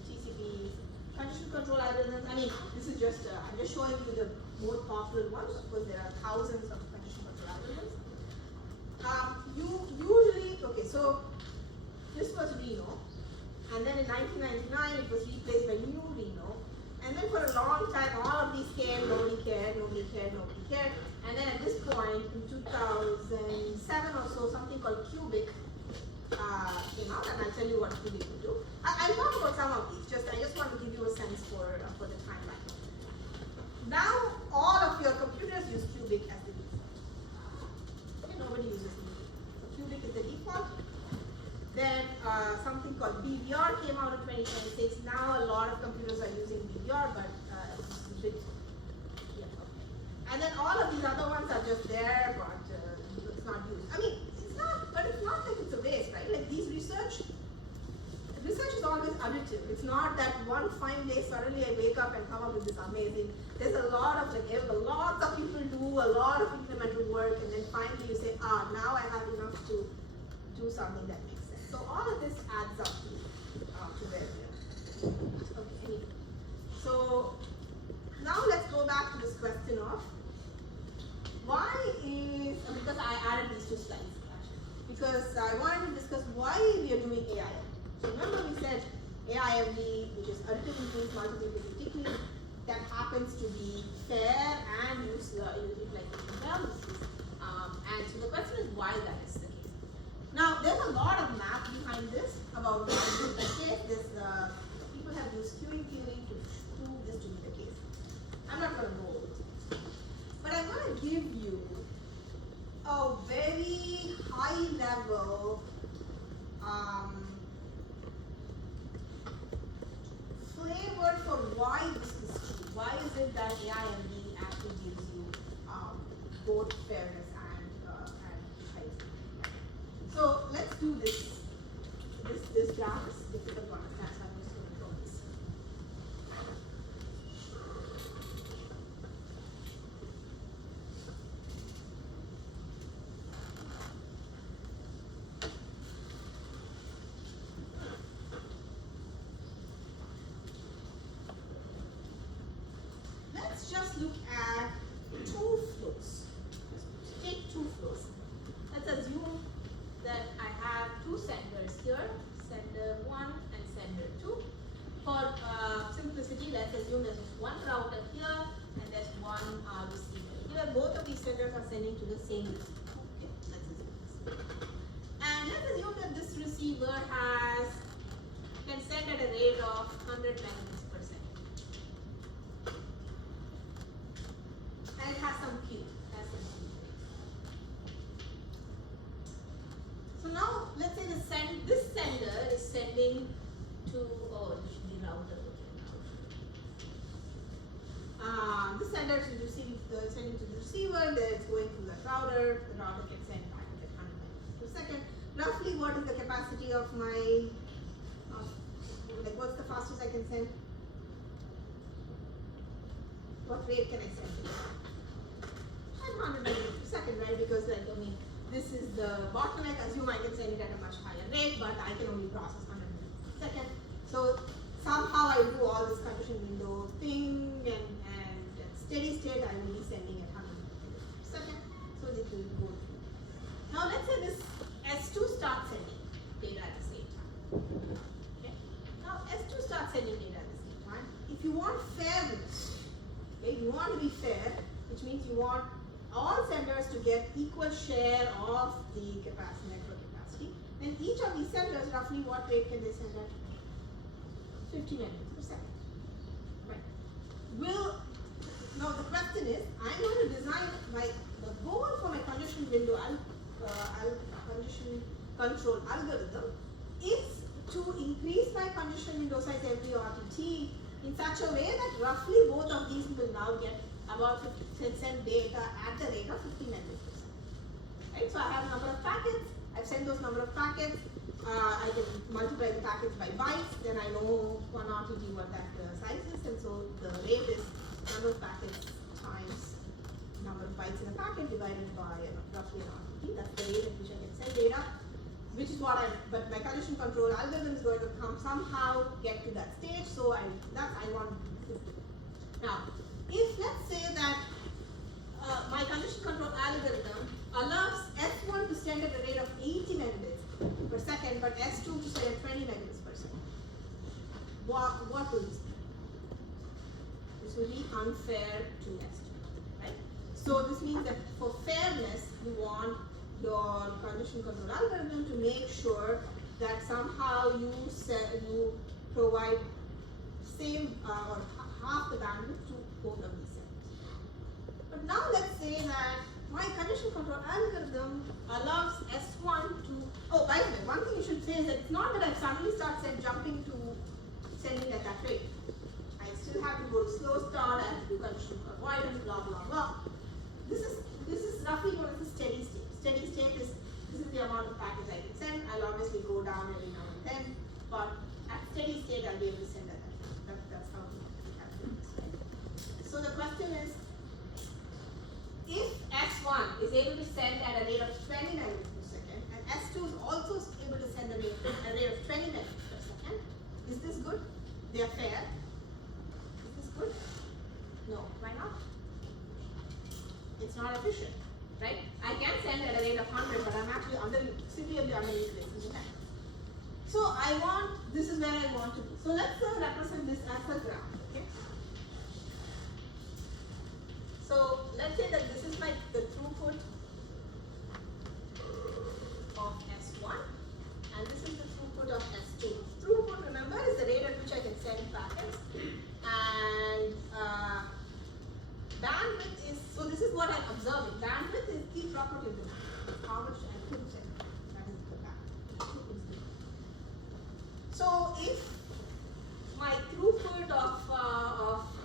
TCP condition control algorithms, I mean, this is just, I'm just showing you the more popular ones. Of course, there are thousands of condition control algorithms. You usually, okay, so this was Reno, and then in 1999 it was replaced by new Reno, and then for a long time all of these came, nobody cared, and then at this point in 2007 or so, something called Cubic came out, and I'll tell you what Cubic will do. I'll talk about some of these, I just want to give you a sense for the timeline. Now all of your computers use Cubic as the default. Okay, nobody uses Cubic. So Cubic is the default. Then something called BVR came out in 2026. Now a lot of computers are using BVR, but it's a bit, yeah, okay. And then all of these other ones are just there, but it's not used. I mean, it's not, but it's not like it's a waste, right? Like these research is always additive. It's not that one fine day suddenly I wake up and come up with this amazing. There's a lot of lots of people do a lot of incremental work, and then finally you say, now I have enough to do something that makes sense. So all of this adds up to where we are. Okay, anyway. So now let's go back to this question of why is, because I added these two slides actually, because I wanted to discuss why we are doing AIMD. So remember we said AIMD, which is additive inference multiplicative technique, that happens to be fair and use it like analysis. And so the question is why that is the case. Now there's a lot of math behind this about why this is the case. People have used queuing theory to prove this to be the case. I'm not going to go over it, but I'm going to give you a very high level flavor for why this is true. Why is it that AIMD actually gives you both fairness and height? So let's do this. This graph is difficult to understand, so I'm just going to draw this. Let's just look at two flows. Take two flows. Let's assume that I have two senders here, sender 1 and sender 2. For simplicity, let's assume there's just one router here and there's one receiver here. Both of these senders are sending to the same receiver. Okay, let's assume this. And let's assume that this receiver can send at a rate of 100 megabits per second. And it has some queue. So now let's say this sender is sending to, it should be router. This sender is sending to the receiver, then it's going to the router can send packet at 100 megabits per second. Roughly what is the capacity of my, what's the fastest I can send? What rate can I send to this? 100 megabits per second, right? Because this is the bottleneck. Assume I can send it at a much higher rate, but I can only process 100 megabits per second. So somehow I do all this condition window thing, and at steady state I will be sending at 100 megabits per second. So it will go through. Now let's say this S2 starts sending data at the same time. Okay. Now S2 starts sending data at the same time. If you want fairness, okay, you want to be fair, which means you want all senders to get equal share of the network capacity, then each of these senders, roughly what rate can they send at? 50 megabits per second. Right. Now the question is, I'm going to design the goal for my condition window condition control algorithm is to increase my condition window size every RTT in such a way that roughly both of these will now get about 50 send data at the rate of 50 megabits per second. Right? So I have a number of packets, I've sent those number of packets, I can multiply the packets by bytes, then I know one RTT what that size is, and so the rate is number of packets times number of bytes in a packet divided by roughly an RTT. That's the rate at which I can send data. which is what but my condition control algorithm is going to somehow get to that stage, so I want this to. Now, if let's say that my condition control algorithm allows S1 to send at a rate of 80 megabits per second, but S2 to send at 20 megabits per second, what will this be? This will be unfair to S2, right? So this means that for fairness, you want your condition control algorithm to make sure that somehow you provide same or half the bandwidth to both of these cells. But now let's say that my condition control algorithm allows S1 to, oh by the way, one thing you should say is that it's not that I suddenly start jumping to sending at that rate. I still have to go to slow start, I have to do condition avoidance, blah blah blah. This is roughly what is the steady state. Steady state is this is the amount of packets I can send. I'll obviously go down every now and then, but at steady state I'll be able to send at that. That's how we calculate this, right? So the question is, if S1 is able to send at a rate of 20 megabits per second, and S2 is also able to send at a rate of 20 megabits per second, is this good? They are fair. Is this good? No. Why not? It's not efficient, right? I can send at a rate of 100, but I'm actually severely underutilizing the network. So this is where I want to be. So let's represent this as a graph, okay? So let's say that this is the throughput of S1, and this is the throughput of S2. Throughput, remember, is the rate at which I can send packets, and bandwidth is, so this is what I'm observing. Bandwidth is the property of the network. How much I could send. That is the bandwidth. So if my throughput of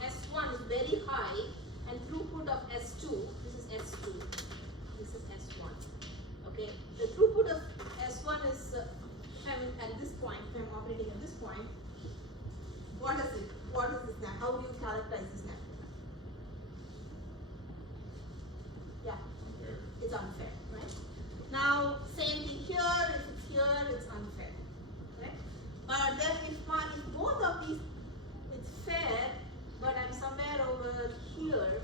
S1 is very high and throughput of S2, this is S2, this is S1. Okay, the throughput of S1 is, at this point, if I'm operating at this point, what is it? What is this now? How do you characterize this network? Yeah, it's unfair, right? Now, same thing here, if it's here, it's unfair, right? But then if both of these, it's fair, but I'm somewhere over here,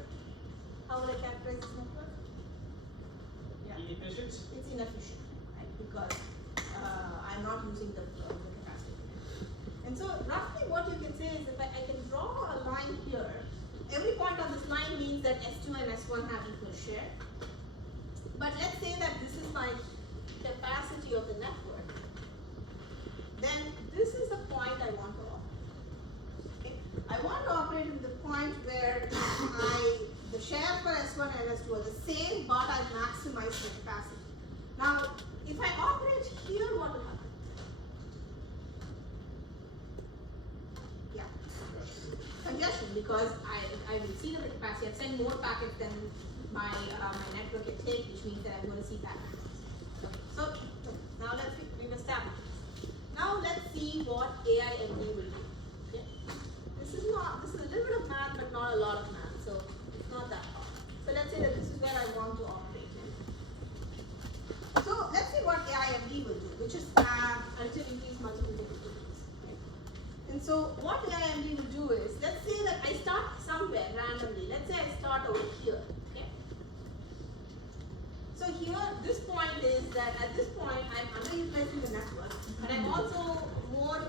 how will I characterize this network? Yeah. Inefficient? It's inefficient, right? Because I'm not using the capacity. And so roughly what you can say is if I can draw a line here, every point on this line means that S2 and S1 have equal share. But let's say that this is my capacity of the network. Then this is the point I want to operate. Okay? I want to operate in the point where the share for S1 and S2 are the same, but I maximize the capacity. Now, if I operate here, what will happen? Yeah. Congestion, because I will see the capacity. I've sent more packets than my network can take, which means that I'm going to see packets. Okay. So now we've established this. Now let's see what AIMD will do. Okay. This is a little bit of math, but not a lot of math, so it's not that hard. So let's say that this is where I want to operate in. So let's see what AIMD will do, which is until increase multiple difficulties. Okay. And so what AIMD will do is, let's say that I start somewhere randomly. Let's say I start over here. Okay. So here, this point is that at this point I'm underutilizing the network, and I'm also more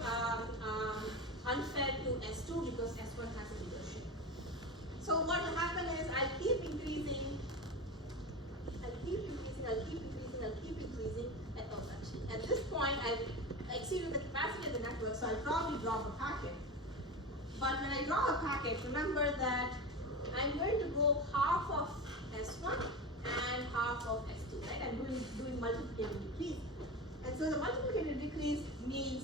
unfair to S2 because S1 has a bigger share. So what will happen is I'll keep increasing. At this point, I've exceeded the capacity of the network, so I'll probably drop a packet. But when I drop a packet, remember that I'm going to go half of S1 and half of S2, right? I'm doing multiplicative decrease. And so the multiplicative decrease means,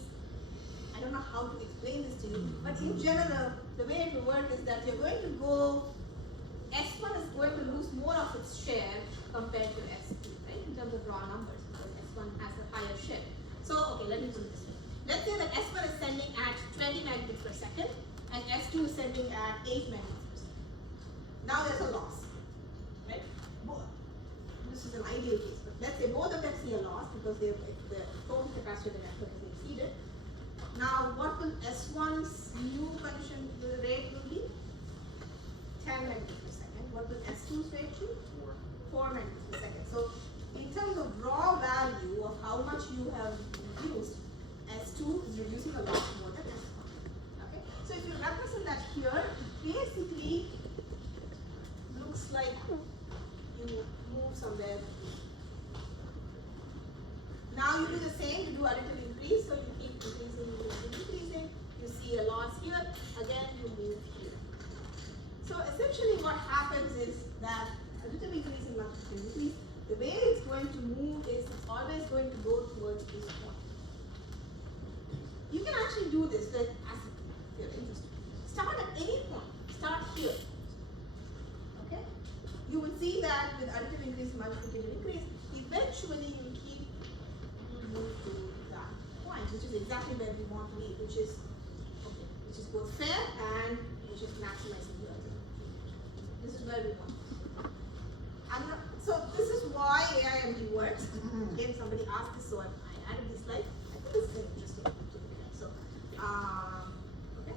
I don't know how to explain this to you, but in general, the way it will work is that you're going to go, S1 is going to lose more of its share compared to S2, right? In terms of raw numbers, because S1 has a higher share. So, okay, let me put it this way. Let's say that S1 is sending at 20 megabits per second, and S2 is sending at 8 megabits per second. Now there's a loss, right? This is an ideal case, but let's say both of them see a loss because the total capacity of the network is exceeded. Now what will S1's new condition rate will be? 10 megabits per second. What will S2's rate be? 4 megabits per second. So in terms of raw value of how much you have reduced, S2 is reducing a lot more than S1. Okay? So if you represent that here, basically looks like you move somewhere. Now you do the same, you do additive increase, so you keep increasing, you see a loss here, again you move here. So essentially what happens is that additive increase and multiplication increase, the way it's going to move is it's always going to go towards this point. You can actually do this, like as if you're interested. Start at any point, start here. Okay? You will see that with additive increase and multiplicative increase, eventually you keep move to that point, which is exactly where we want to be, which is okay, which is both fair and which is maximizing the other. This is where we want. So this is why AIMD works. Again, somebody asked this, so I added this slide. I think this is interesting to look at. So, okay.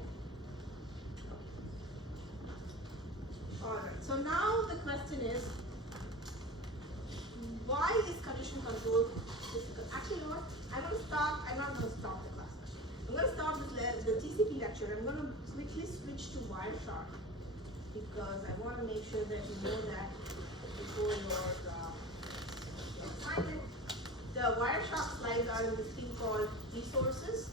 All right. So now the question is, why is condition control difficult? Actually, you know what? I'm not going to stop the class. I'm going to stop the TCP lecture. I'm going to quickly switch to Wireshark because I want to make sure that you know that before your assignment. The Wireshark slides are in this thing called resources.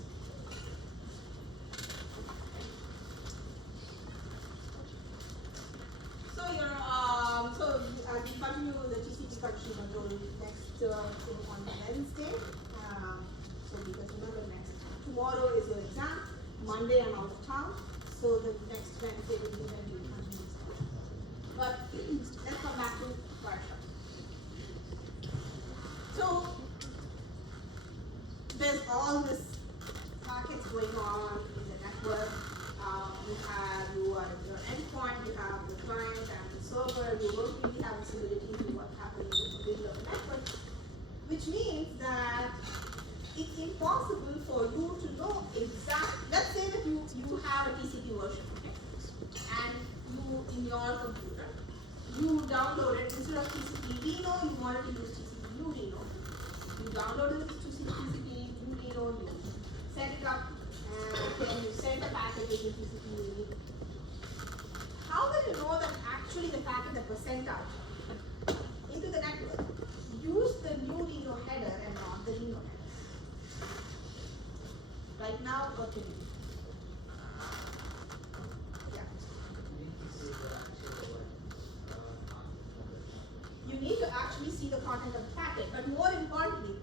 So we continue the TCP condition control next on Wednesday. So because remember tomorrow is your exam. Monday I'm out of town. So the next Wednesday will be when you continue this condition. But let's come back to Wireshark. So there's all this packets going on in the network. You are your endpoint, you have the client and the server, you don't really have visibility to what's happening in the middle of the network, which means that it's impossible for you to know let's say that you have a TCP version, okay? And you, in your computer, you downloaded, instead of TCP Reno, you wanted to use TCP Reno. You downloaded it to TCP Reno, you set it up, and then you send the packet to TCP Reno. How will you know that actually the packet that was sent out into the network used the new Reno header and not the Reno header? Right now, what can you do? Yeah. You need to actually see the content of the packet, but more importantly,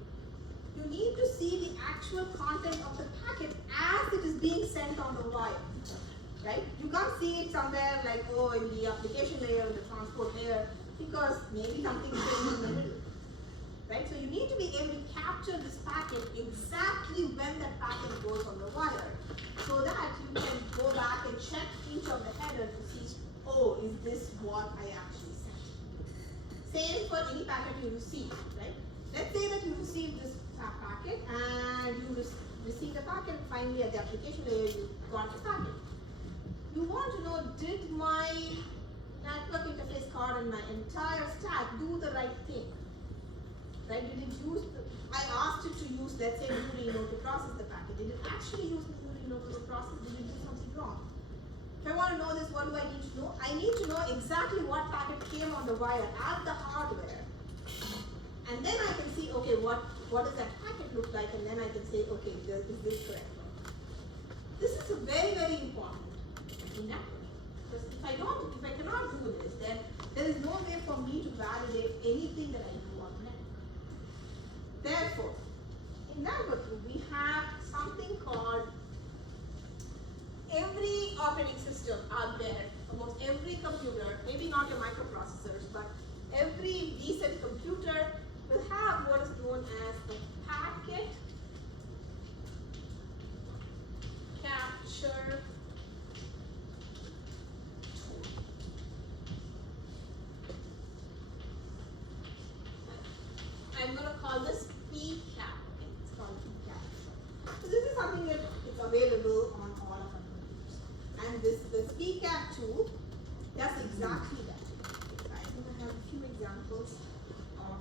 you need to see the actual content of the packet as it is being sent on the wire. Right? You can't see it somewhere like, oh, in the application layer, in the transport layer, because maybe something is going in the middle. Right? So you need to be able to capture this packet exactly when that packet goes on the wire, so that you can go back and check each of the header to see, oh, is this what I actually sent? Same for any packet you receive, right? Let's say that you receive this packet and you receive the packet, finally at the application layer you got the packet. You want to know, did my network interface card and my entire stack do the right thing? Right? Did it use I asked it to use, let's say, new Reno to process the packet. Did it actually use the new Reno to process? Did it do something wrong? If I want to know this, what do I need to know? I need to know exactly what packet came on the wire at the hardware. And then I can see, okay, what does that packet look like? And then I can say, okay, is this correct? This is very, very important in networking. Because if I cannot do this, then there is no way for me to validate anything that I do on the network. Therefore, in networking, we have something called every operating system out there, almost every computer, maybe not your microprocessors, but every decent computer will have what is known as the packet capture tool. I I'm going to call this PCAP. Okay, it's called PCAP. So this is something that is available on all of our computers. And this PCAP tool does exactly that. Okay, so I think I have a few examples of.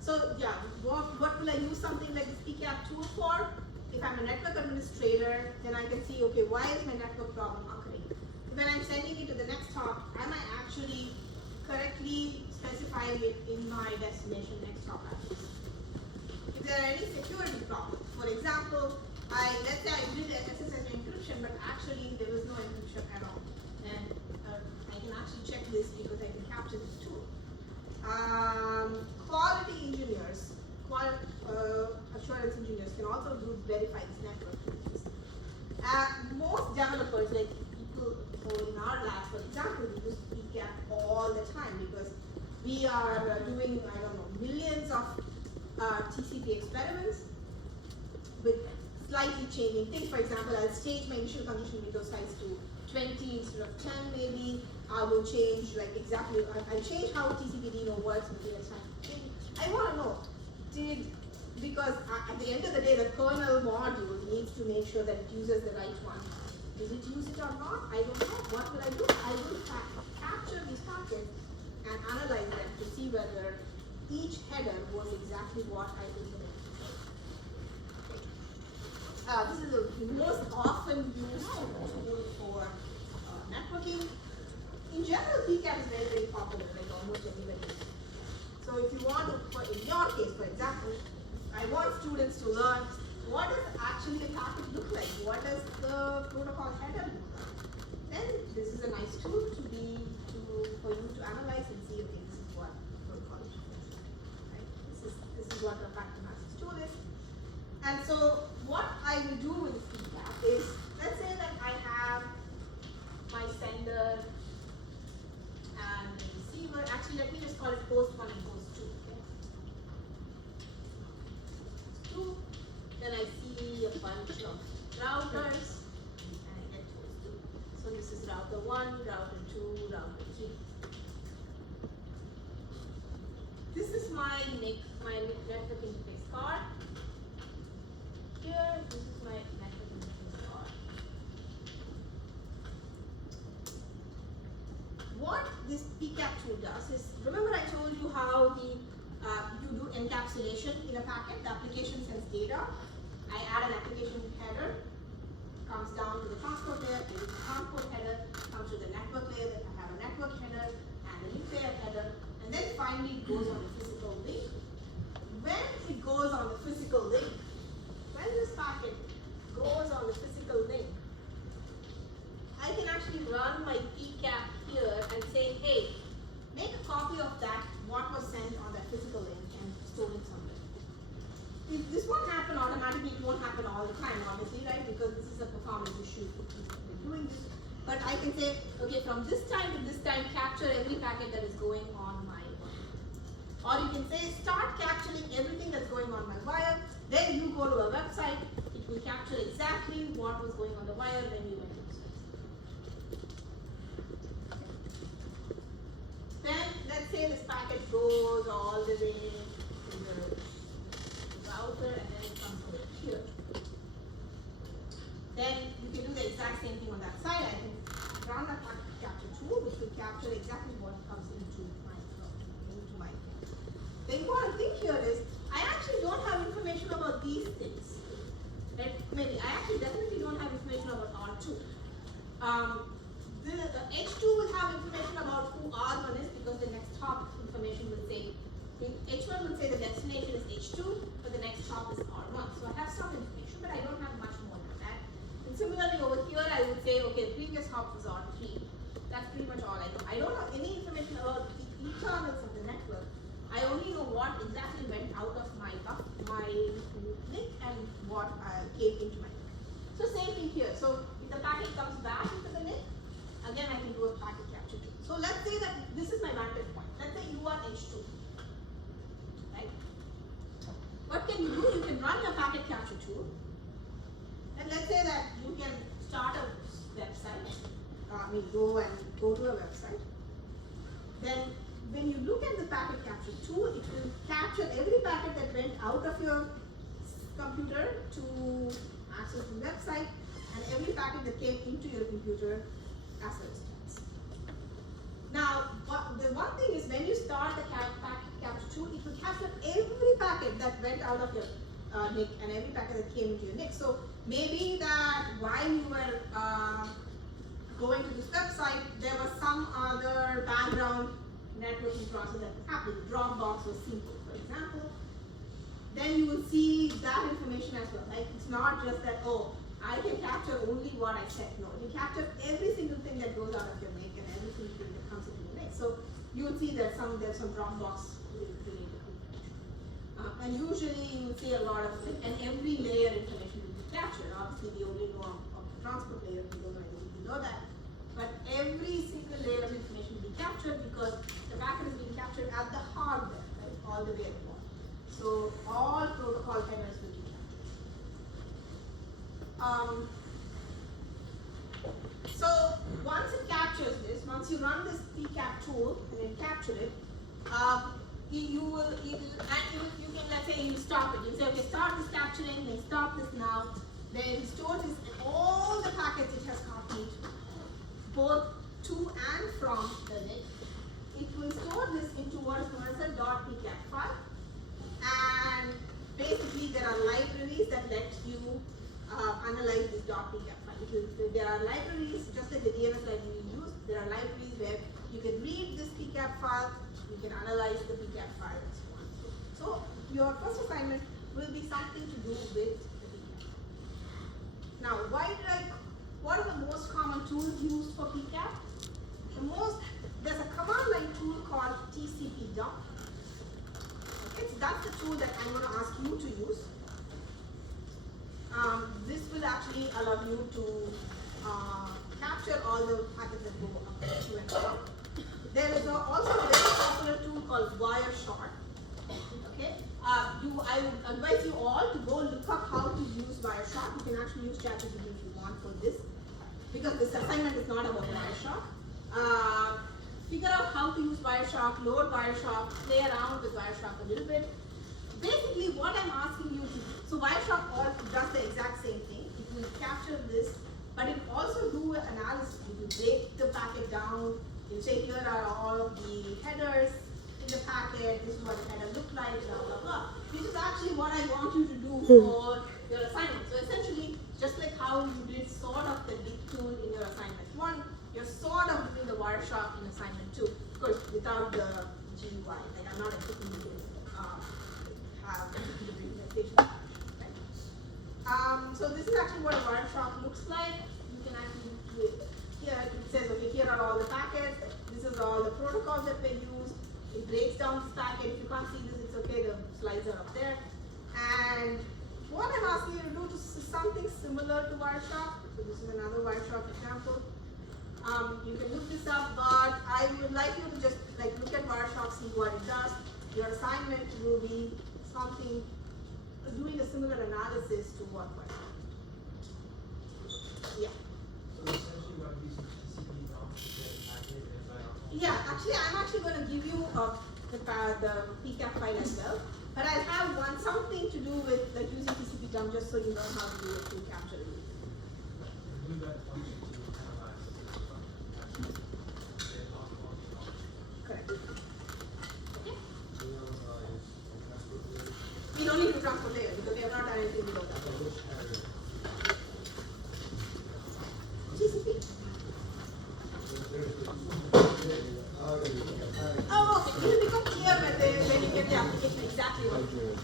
So yeah, what will I use something like this PCAP tool for? If I'm a network administrator, then I can see, okay, why is my network problem occurring? When I'm sending it to the next hop, am I actually correctly specifying it in my destination next hop address? If there are any security problems, for example, let's say I did SSL encryption, but actually there was no encryption at all, and I can actually check this because I can capture this tool. Quality engineers, assurance engineers can also verify this network images. Most developers, like people in our lab, for example, we use PCAP all the time because we are doing, I don't know, millions of TCP experiments with slightly changing things. For example, I'll change my initial condition window size to 20 instead of 10 maybe. I will change like exactly, I'll change how TCP/DNO works in the time. I want to know, because at the end of the day, the kernel module needs to make sure that it uses the right one. Does it use it or not? I don't know. What will I do? I will capture these packets and analyze them to see whether each header was exactly what I intended. This is the most often used tool for networking. In general, PCAP is very, very popular, like almost everybody uses it. So if you want to, in your case, for example, I want students to learn what does actually a packet look like? What does the protocol header look like? Then this is a nice tool for you to analyze and see, okay, this is what protocol is. Right? This is what a packet analysis tool is. And so what I will do with this PCAP is, let's say that I have my sender and the receiver. Actually, let me just call it host 1 and host 2. Okay? 2. Then I see a bunch of routers, and I get host 2. So this is router 1, router 2, router 3. This is my NIC, my network interface card. Here, this is my network interface card. What this PCAP tool does is, remember I told you how you do encapsulation in a packet. The application sends data. I add an application header, comes down to the transport layer, and the transport header comes to the network layer. Then I have a network header and a link layer header, and then finally it goes on the physical link. When it goes on the physical link, when this packet goes on the physical link, I can actually run my PCAP here and say, hey, make a copy of that, what was sent on that physical link, and store it somewhere. This won't happen automatically, it won't happen all the time, obviously, right? Because this is a performance issue. We're doing this. But I can say, okay, from this time to this time, capture every packet that is going on my wire. Or you can say, start capturing everything that's going on my wire. Then you go to a website, it will capture exactly what was going on the wire when you went to the website. Then let's say this packet goes all the way to the router and then it comes over here. Then you can do the exact same thing on that side. I can run a packet capture tool which will capture exactly what comes into my The important thing here is I actually don't have information about these things. Right? Maybe I actually definitely don't have information about R2. The H2 will have information about who R1 is because the next hop information will say, H1 will say the destination is H2, but the next hop is R1. So I have some information, but I don't have much more than that. And similarly over here, I would say, okay, previous hop was R3. That's pretty much all I know. I don't know any information about the internals of the network. I only know what exactly went out of my link and what came into my link. So same thing here. So if the packet comes back into the link, again I can do a packet capture tool. So let's say that this is my vantage point. Let's say you are H2. Right? What can you do? You can run your packet capture tool. And let's say that you can start a website. Go to a website. Then when you look at the packet capture tool, it will captured every packet that went out of your computer to access the website, and every packet that came into your computer as a response. Now, the one thing is when you start the packet capture tool, it will capture every packet that went out of your NIC and every packet that came into your NIC. So maybe that while you were going to this website, there was some other background networking process that was happening. Dropbox was simple, for example. Then you will see that information as well. Like it's not just that, oh, I can capture only what I said. No, you capture every single thing that goes out of your NIC and every single thing that comes into your NIC. So you will see there's some Dropbox related information. And usually you will see a lot of like, and every layer information will be captured. Obviously we only know of the transport layer, we don't know anything below that. But every single layer of information will be captured because the packet is being captured at the hardware, right? All the way at the bottom. So all protocol headers will be captured. So once it captures this, once you run this PCAP tool and then capture it, you can, let's say you stop it. You say, okay, start this capturing, then stop this now. Then it stores this and all the packets it has copied, both to and from the NIC. It will store this into what is known as a .pcap file. And basically there are libraries that let you analyze this .pcap file. There are libraries, just like the DNS library you use, there are libraries where you can read this PCAP file, you can analyze the PCAP file and so on. So your first assignment will be something to do with the PCAP. Now, what are the most common tools used for PCAP? There's a command line tool called TCP dump. Okay, so that's the tool that I'm going to ask you to use. This will actually allow you to capture all the packets that go up to and from. There is also a very popular tool called Wireshark. Okay, I would advise you all to go look up how to use Wireshark. You can actually use ChatGPT if you want for this, because this assignment is not about Wireshark. Figure out how to use Wireshark, load Wireshark, play around with Wireshark a little bit. Basically, what I'm asking you to do, so Wireshark does the exact same thing. It will capture this, but it also do an analysis. It will break the packet down. You say here are all of the headers in the packet. This is what the header look like. Blah blah blah. This is actually what I want you to do for your assignment. So essentially, just like how you did sort of the D tool in your assignment 1, you're sort of doing the Wireshark in assignment 2. Of course, without the GUI. Like I'm not expecting you to have the implementation, right? So this is actually what a Wireshark looks like. You can actually do it. Here it says, okay, here are all the packets. This is all the protocols that we use. It breaks down this packet. If you can't see this, it's okay. The slides are up there. And what I'm asking you to do is something similar to Wireshark. So this is another Wireshark example. You can look this up, but I would like you to just like look at Wireshark, see what it does. Your assignment will be something doing a similar analysis to what Wireshark. Yeah. So essentially what we use TCP dump to get a packet and write our own. Yeah, actually I'm actually going to give you the PCAP file as well. But I'll have something to do with like using TCP dump just so you know how to do it to capture it. Do that function to analyze the function. Correct. Okay? Do you know is transport layer? We don't need to transport layer because we have not done anything below that. Which area? TCP. There's the Oh, okay. It will become clear when you get the application exactly what it is.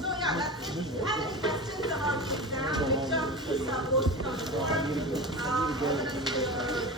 So yeah, that's it. If you have any questions about the exam, which please post it on the forum.